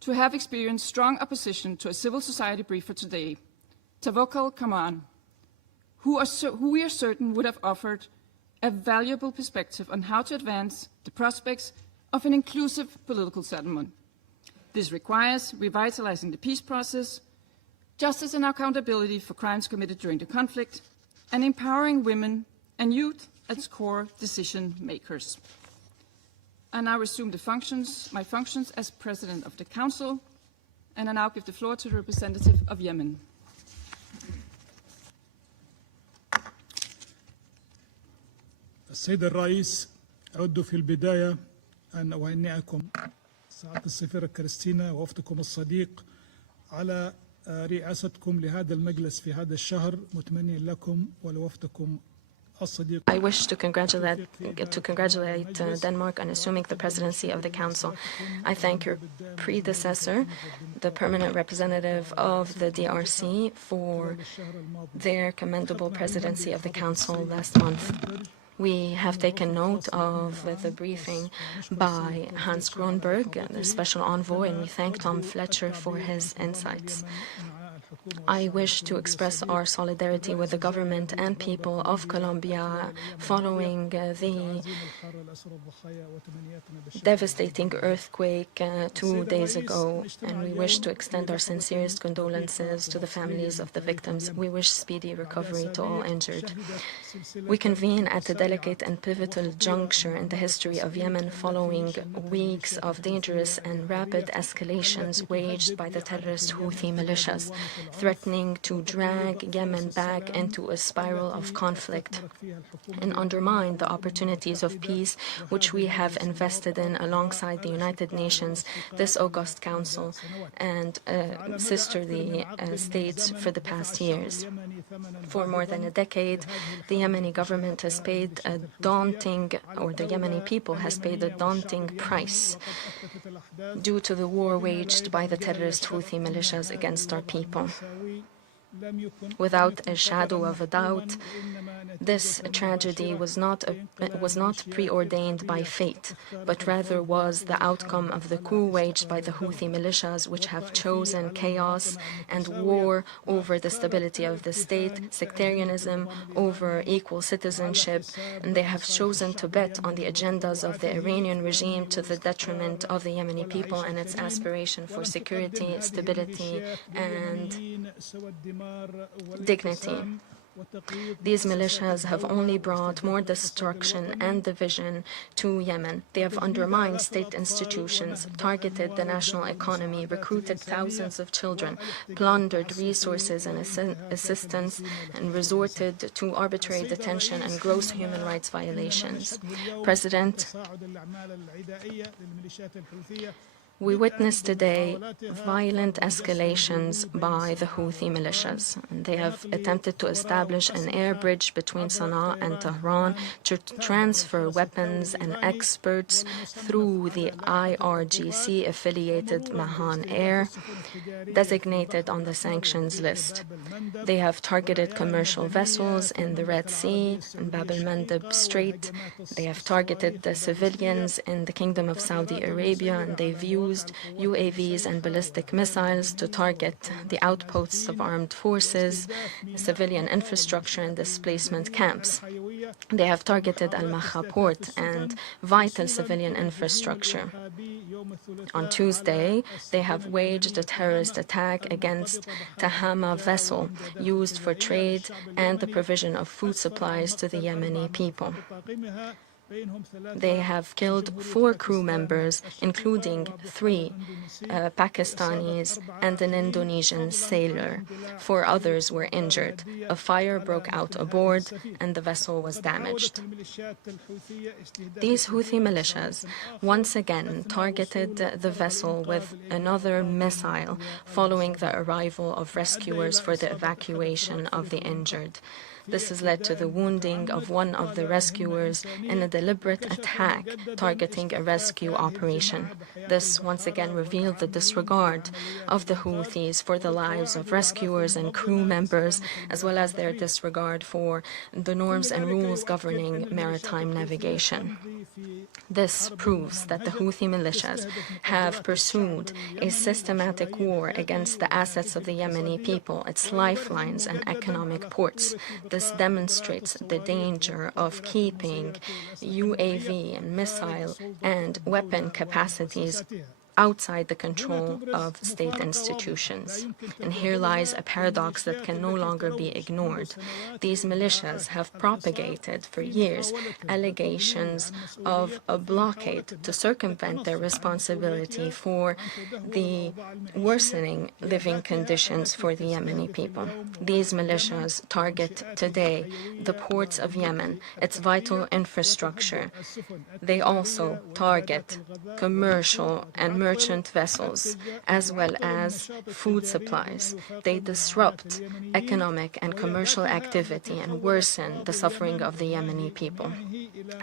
to have experienced strong opposition to a civil society briefer today, Tawakkol Kaman, who we are certain would have offered a valuable perspective on how to advance the prospects of an inclusive political settlement. This requires revitalizing the peace process, justice and accountability for crimes committed during the conflict, and empowering women and youth as core decision makers. I now resume my functions as President of the Council, and I now give the floor to the representative of Yemen. السيد الرئيس، أود في البداية أن أهنئكم سعادة السفيرة كريستينا ووفدكم الصديق على رئاستكم لهذا المجلس في هذا الشهر، متمنيا لكم ولوفدكم الصديق. I wish to congratulate Denmark on assuming the presidency of the Council. I thank your predecessor, the permanent representative of the DRC, for their commendable presidency of the Council last month. We have taken note of the briefing by Hans Grunberg, the special envoy, and we thank Tom Fletcher for his insights. I wish to express our solidarity with the government and people of Colombia following the devastating earthquake 2 days ago, and we wish to extend our sincerest condolences to the families of the victims. We wish speedy recovery to all injured. We convene at a delicate and pivotal juncture in the history of Yemen following weeks of dangerous and rapid escalations waged by the terrorist Houthi militias, threatening to drag Yemen back into a spiral of conflict and undermine the opportunities of peace which we have invested in alongside the United Nations, this August Council, and sisterly states for the past years. For more than a decade, the Yemeni government has paid a daunting, or the Yemeni people has paid a daunting price due to the war waged by the terrorist Houthi militias against our people. Without a shadow of a doubt, this tragedy was not preordained by fate, but rather was the outcome of the coup waged by the Houthi militias, which have chosen chaos and war over the stability of the state, sectarianism over equal citizenship, and they have chosen to bet on the agendas of the Iranian regime to the detriment of the Yemeni people and its aspiration for security, stability, and dignity. These militias have only brought more destruction and division to Yemen. They have undermined state institutions, targeted the national economy, recruited thousands of children, plundered resources and assistance, and resorted to arbitrary detention and gross human rights violations. President, we witness today violent escalations by the Houthi militias. They have attempted to establish an air bridge between Sana'a and Tehran to transfer weapons and experts through the IRGC-affiliated Mahan Air, designated on the sanctions list. They have targeted commercial vessels in the Red Sea and Bab el-Mandeb Strait. They have targeted the civilians in the Kingdom of Saudi Arabia, and they've used UAVs and ballistic missiles to target the outposts of armed forces, civilian infrastructure, and displacement camps. They have targeted Al-Makha port and vital civilian infrastructure. On Tuesday, they have waged a terrorist attack against Tahama vessel used for trade and the provision of food supplies to the Yemeni people. They have killed 4 crew members, including 3 Pakistanis and an Indonesian sailor. 4 others were injured. A fire broke out aboard and the vessel was damaged. These Houthi militias once again targeted the vessel with another missile following the arrival of rescuers for the evacuation of the injured. This has led to the wounding of one of the rescuers in a deliberate attack targeting a rescue operation. This once again revealed the disregard of the Houthis for the lives of rescuers and crew members, as well as their disregard for the norms and rules governing maritime navigation. This proves that the Houthi militias have pursued a systematic war against the assets of the Yemeni people, its lifelines and economic ports. This demonstrates the danger of keeping UAV and missile and weapon capacities outside the control of state institutions. And here lies a paradox that can no longer be ignored. These militias have propagated for years allegations of a blockade to circumvent their responsibility for the worsening living conditions for the Yemeni people. These militias target today the ports of Yemen, its vital infrastructure. They also target commercial and merchant vessels, as well as food supplies. They disrupt economic and commercial activity and worsen the suffering of the Yemeni people.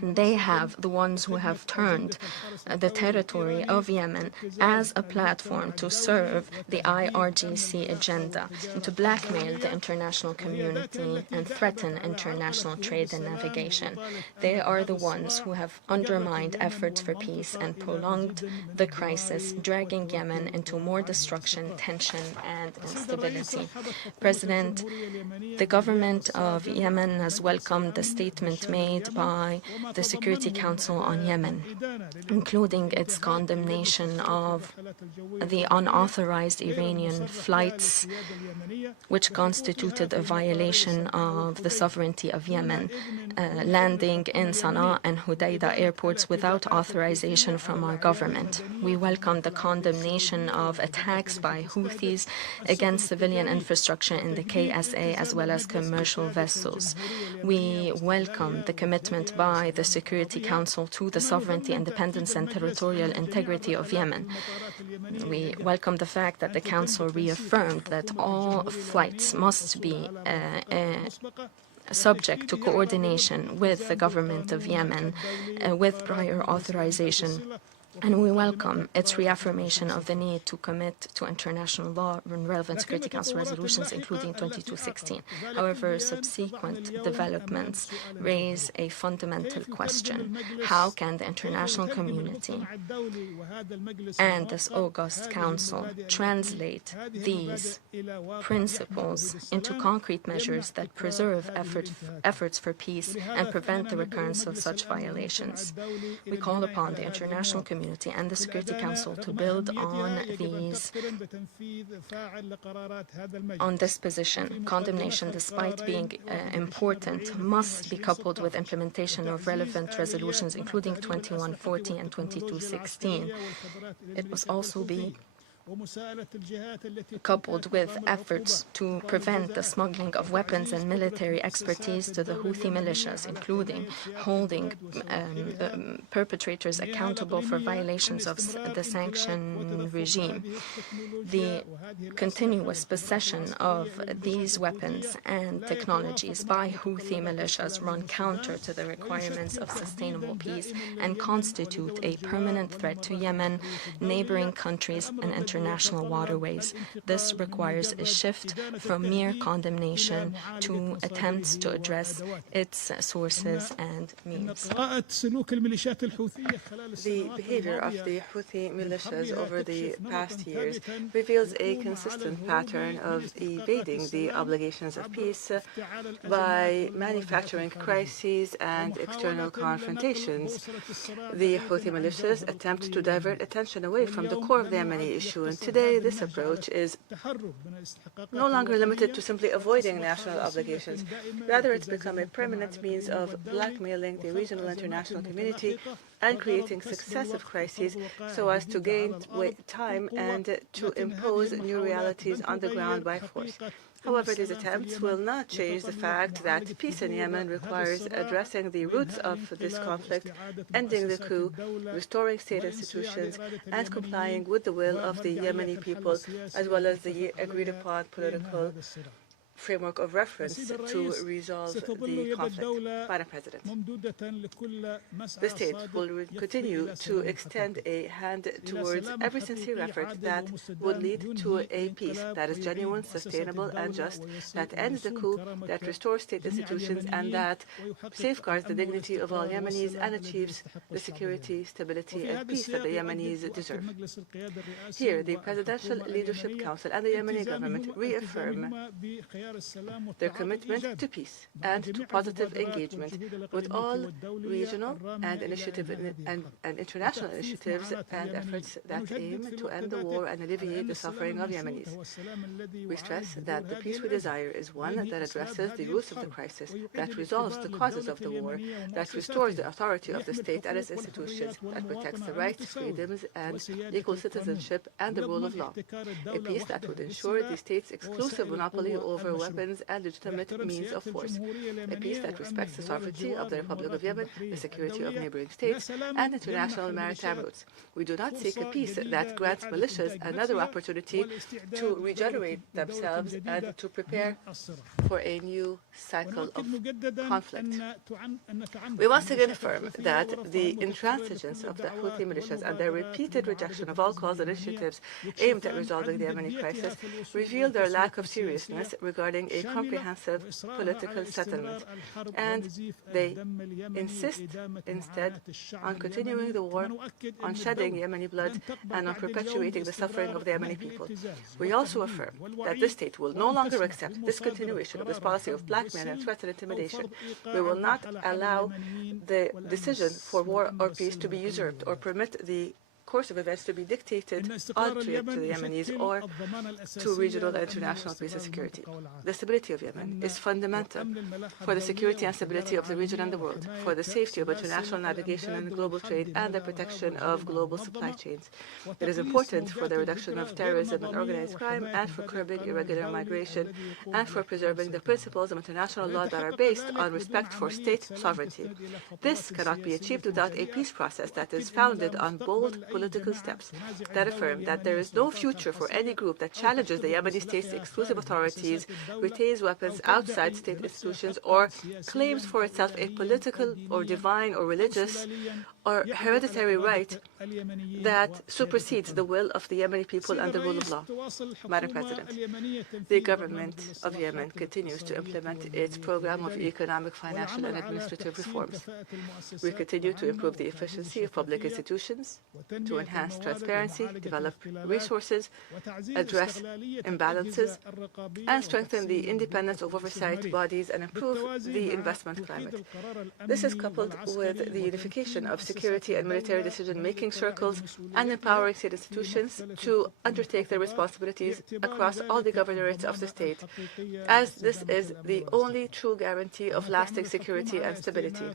They have the ones who have turned the territory of Yemen as a platform to serve the IRGC agenda and to blackmail the international community and threaten international trade and navigation. They are the ones who have undermined efforts for peace and prolonged the crisis, dragging Yemen into more destruction, tension, and instability. President, the government of Yemen has welcomed the statement made by the Security Council on Yemen, including its condemnation of the unauthorized Iranian flights, which constituted a violation of the sovereignty of Yemen, landing in Sana'a and Hodeidah airports without authorization from our government. We welcome the condemnation of attacks by Houthis against civilian infrastructure in the KSA as well as commercial vessels. We welcome the commitment by the Security Council to the sovereignty, independence, and territorial integrity of Yemen. We welcome the fact that the Council reaffirmed that all flights must be subject to coordination with the government of Yemen with prior authorization. And we welcome its reaffirmation of the need to commit to international law and relevant Security Council resolutions, including 2216. However, subsequent developments raise a fundamental question. How can the international community and this august council translate these principles into concrete measures that preserve efforts for peace and prevent the recurrence of such violations? We call upon the international community and the Security Council to build on this position. Condemnation, despite being important, must be coupled with implementation of relevant resolutions, including 2140 and 2216. It must also be coupled with efforts to prevent the smuggling of weapons and military expertise to the Houthi militias, including holding perpetrators accountable for violations of the sanction regime. The continuous possession of these weapons and technologies by Houthi militias run counter to the requirements of sustainable peace and constitute a permanent threat to Yemen, neighboring countries, and international waterways. This requires a shift from mere condemnation to attempts to address its sources and means. The behavior of the Houthi militias over the past years reveals a consistent pattern of evading the obligations of peace by manufacturing crises and external confrontations. The Houthi militias attempt to divert attention away from the core of the Yemeni issue And today, this approach is no longer limited to simply avoiding national obligations. Rather, it's become a permanent means of blackmailing the regional international community and creating successive crises so as to gain time and to impose new realities on the ground by force. However, these attempts will not change the fact that peace in Yemen requires addressing the roots of this conflict, ending the coup, restoring state institutions, and complying with the will of the Yemeni people, as well as the agreed-upon political framework of reference to resolve the conflict. Madam President, the state will continue to extend a hand towards every sincere effort that would lead to a peace that is genuine, sustainable, and just, that ends the coup, that restores state institutions, and that safeguards the dignity of all Yemenis and achieves the security, stability, and peace that the Yemenis deserve. Here, the Presidential Leadership Council and the Yemeni government reaffirm their commitment to peace and to positive engagement with all regional and international initiatives and efforts that aim to end the war and alleviate the suffering of Yemenis. We stress that the peace we desire is one that addresses the roots of the crisis, that resolves the causes of the war, that restores the authority of the state and its institutions, that protects the rights, freedoms, and equal citizenship and the rule of law. A peace that would ensure the state's exclusive monopoly over weapons and legitimate means of force. A peace that respects the sovereignty of the Republic of Yemen, the security of neighboring states, and international maritime routes. We do not seek a peace that grants militias another opportunity to regenerate themselves and to prepare for a new cycle of conflict. We once again affirm that the intransigence of the Houthi militias and their repeated rejection of all calls and initiatives aimed at resolving the Yemeni crisis reveal their lack of seriousness regarding a comprehensive political settlement, and they insist instead on continuing the war, on shedding Yemeni blood, and on perpetuating the suffering of the Yemeni people. We also affirm that this state will no longer accept this continuation of this policy of blackmail and threats and intimidation. We will not allow the decision for war or peace to be usurped or permit the course of events to be dictated ultimately to the Yemenis or to regional and international peace and security. The stability of Yemen is fundamental for the security and stability of the region and the world, for the safety of international navigation and global trade, and the protection of global supply chains. It is important for the reduction of terrorism and organized crime, and for curbing irregular migration, and for preserving the principles of international law that are based on respect for state sovereignty. This cannot be achieved without a peace process that is founded on bold political steps that affirm that there is no future for any group that challenges the Yemeni state's exclusive authorities, retains weapons outside state institutions, or claims for itself a political or divine or religious or hereditary right that supersedes the will of the Yemeni people and the rule of law. Madam President, the government of Yemen continues to implement its program of economic, financial, and administrative reforms. We continue to improve the efficiency of public institutions, to enhance transparency, develop resources, address imbalances, and strengthen the independence of oversight bodies and improve the investment climate. This is coupled with the unification of security and military decision-making circles and empowering state institutions to undertake their responsibilities across all the governorates of the state, as this is the only true guarantee of lasting security and stability.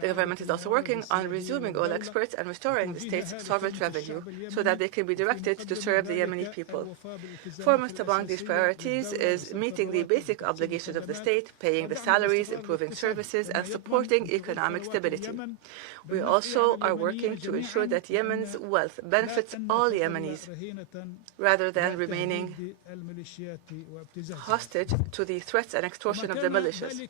The government is also working on resuming oil exports and restoring the state's sovereign revenue so that they can be directed to serve the Yemeni people. Foremost among these priorities is meeting the basic obligations of the state, paying the salaries, improving services, and supporting economic stability. We also are working to ensure that Yemen's wealth benefits all Yemenis, rather than remaining hostage to the threats and extortion of the militias.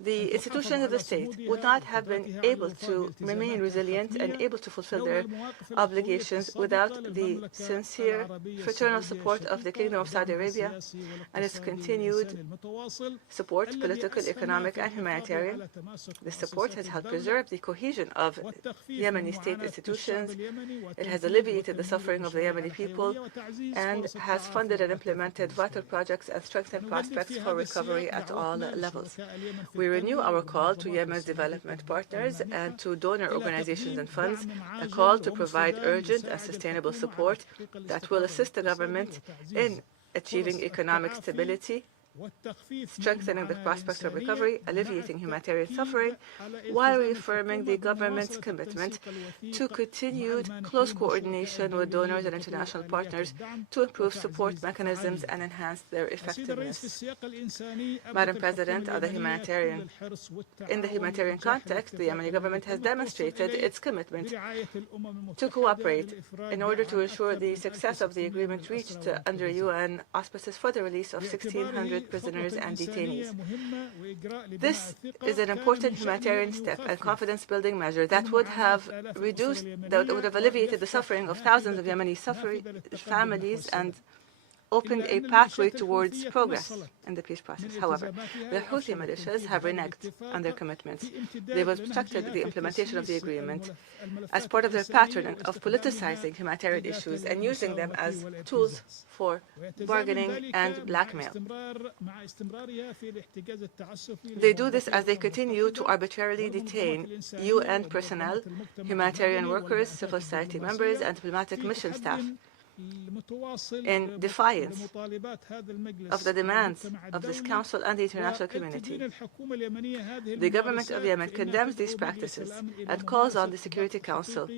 The institutions of the state would not have been able to remain resilient and able to fulfill their obligations without the sincere, fraternal support of the Kingdom of Saudi Arabia and its continued support, political, economic, and humanitarian. This support has helped preserve the cohesion of Yemeni state institutions. It has alleviated the suffering of the Yemeni people and has funded and implemented vital projects and strengthened prospects for recovery at all levels. We renew our call to Yemen's development partners and to donor organizations and funds, a call to provide urgent and sustainable support that will assist the government in achieving economic stability, strengthening the prospects of recovery, alleviating humanitarian suffering, while reaffirming the government's commitment to continued close coordination with donors and international partners to improve support mechanisms and enhance their effectiveness. Madam President, in the humanitarian context, the Yemeni government has demonstrated its commitment to cooperate in order to ensure the success of the agreement reached under UN auspices for the release of 1,600 prisoners and detainees. This is an important humanitarian step and confidence-building measure that would have alleviated the suffering of thousands of Yemeni families and opened a pathway towards progress in the peace process. However, the Houthi militias have reneged on their commitments. They've obstructed the implementation of the agreement as part of their pattern of politicizing humanitarian issues and using them as tools for bargaining and blackmail. They do this as they continue to arbitrarily detain UN personnel, humanitarian workers, civil society members, and diplomatic mission staff in defiance of the demands of this Council and the international community. The government of Yemen condemns these practices and calls on the Security Council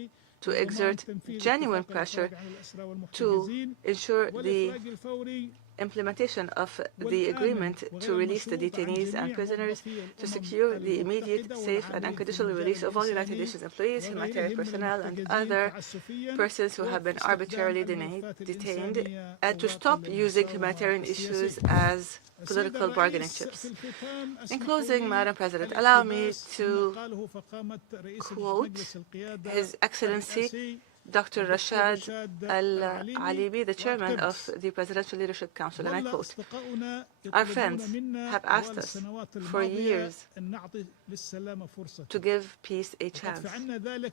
to exert genuine pressure to ensure the implementation of the agreement to release the detainees and prisoners, to secure the immediate, safe, and unconditional release of all United Nations employees, humanitarian personnel, and other persons who have been arbitrarily detained, and to stop using humanitarian issues as political bargaining chips. In closing, Madam President, allow me to quote His Excellency Dr. Rashad Al-Alibi, the chairman of the Presidential Leadership Council, and I quote, "Our friends have asked us for years to give peace a chance.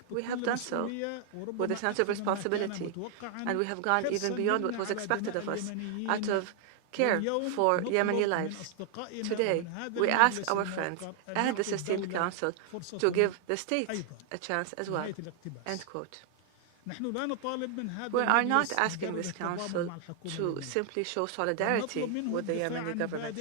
We have done so with a sense of responsibility, and we have gone even beyond what was expected of us out of care for Yemeni lives. Today, we ask our friends and this esteemed council to give the state a chance as well." End quote. We are not asking this council to simply show solidarity with the Yemeni government.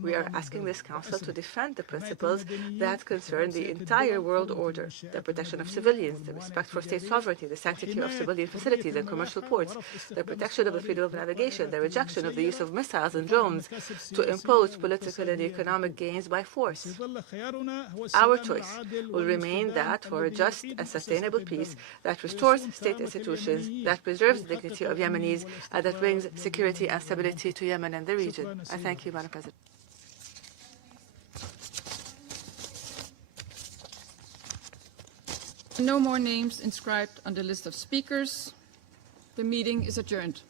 We are asking this council to defend the principles that concern the entire world order: the protection of civilians, the respect for state sovereignty, the sanctity of civilian facilities and commercial ports, the protection of the freedom of navigation, the rejection of the use of missiles and drones to impose political and economic gains by force. Our choice will remain that for a just and sustainable peace that restores state institutions, that preserves the dignity of Yemenis, and that brings security and stability to Yemen and the region. I thank you, Madam President. No more names inscribed on the list of speakers. The meeting is adjourned.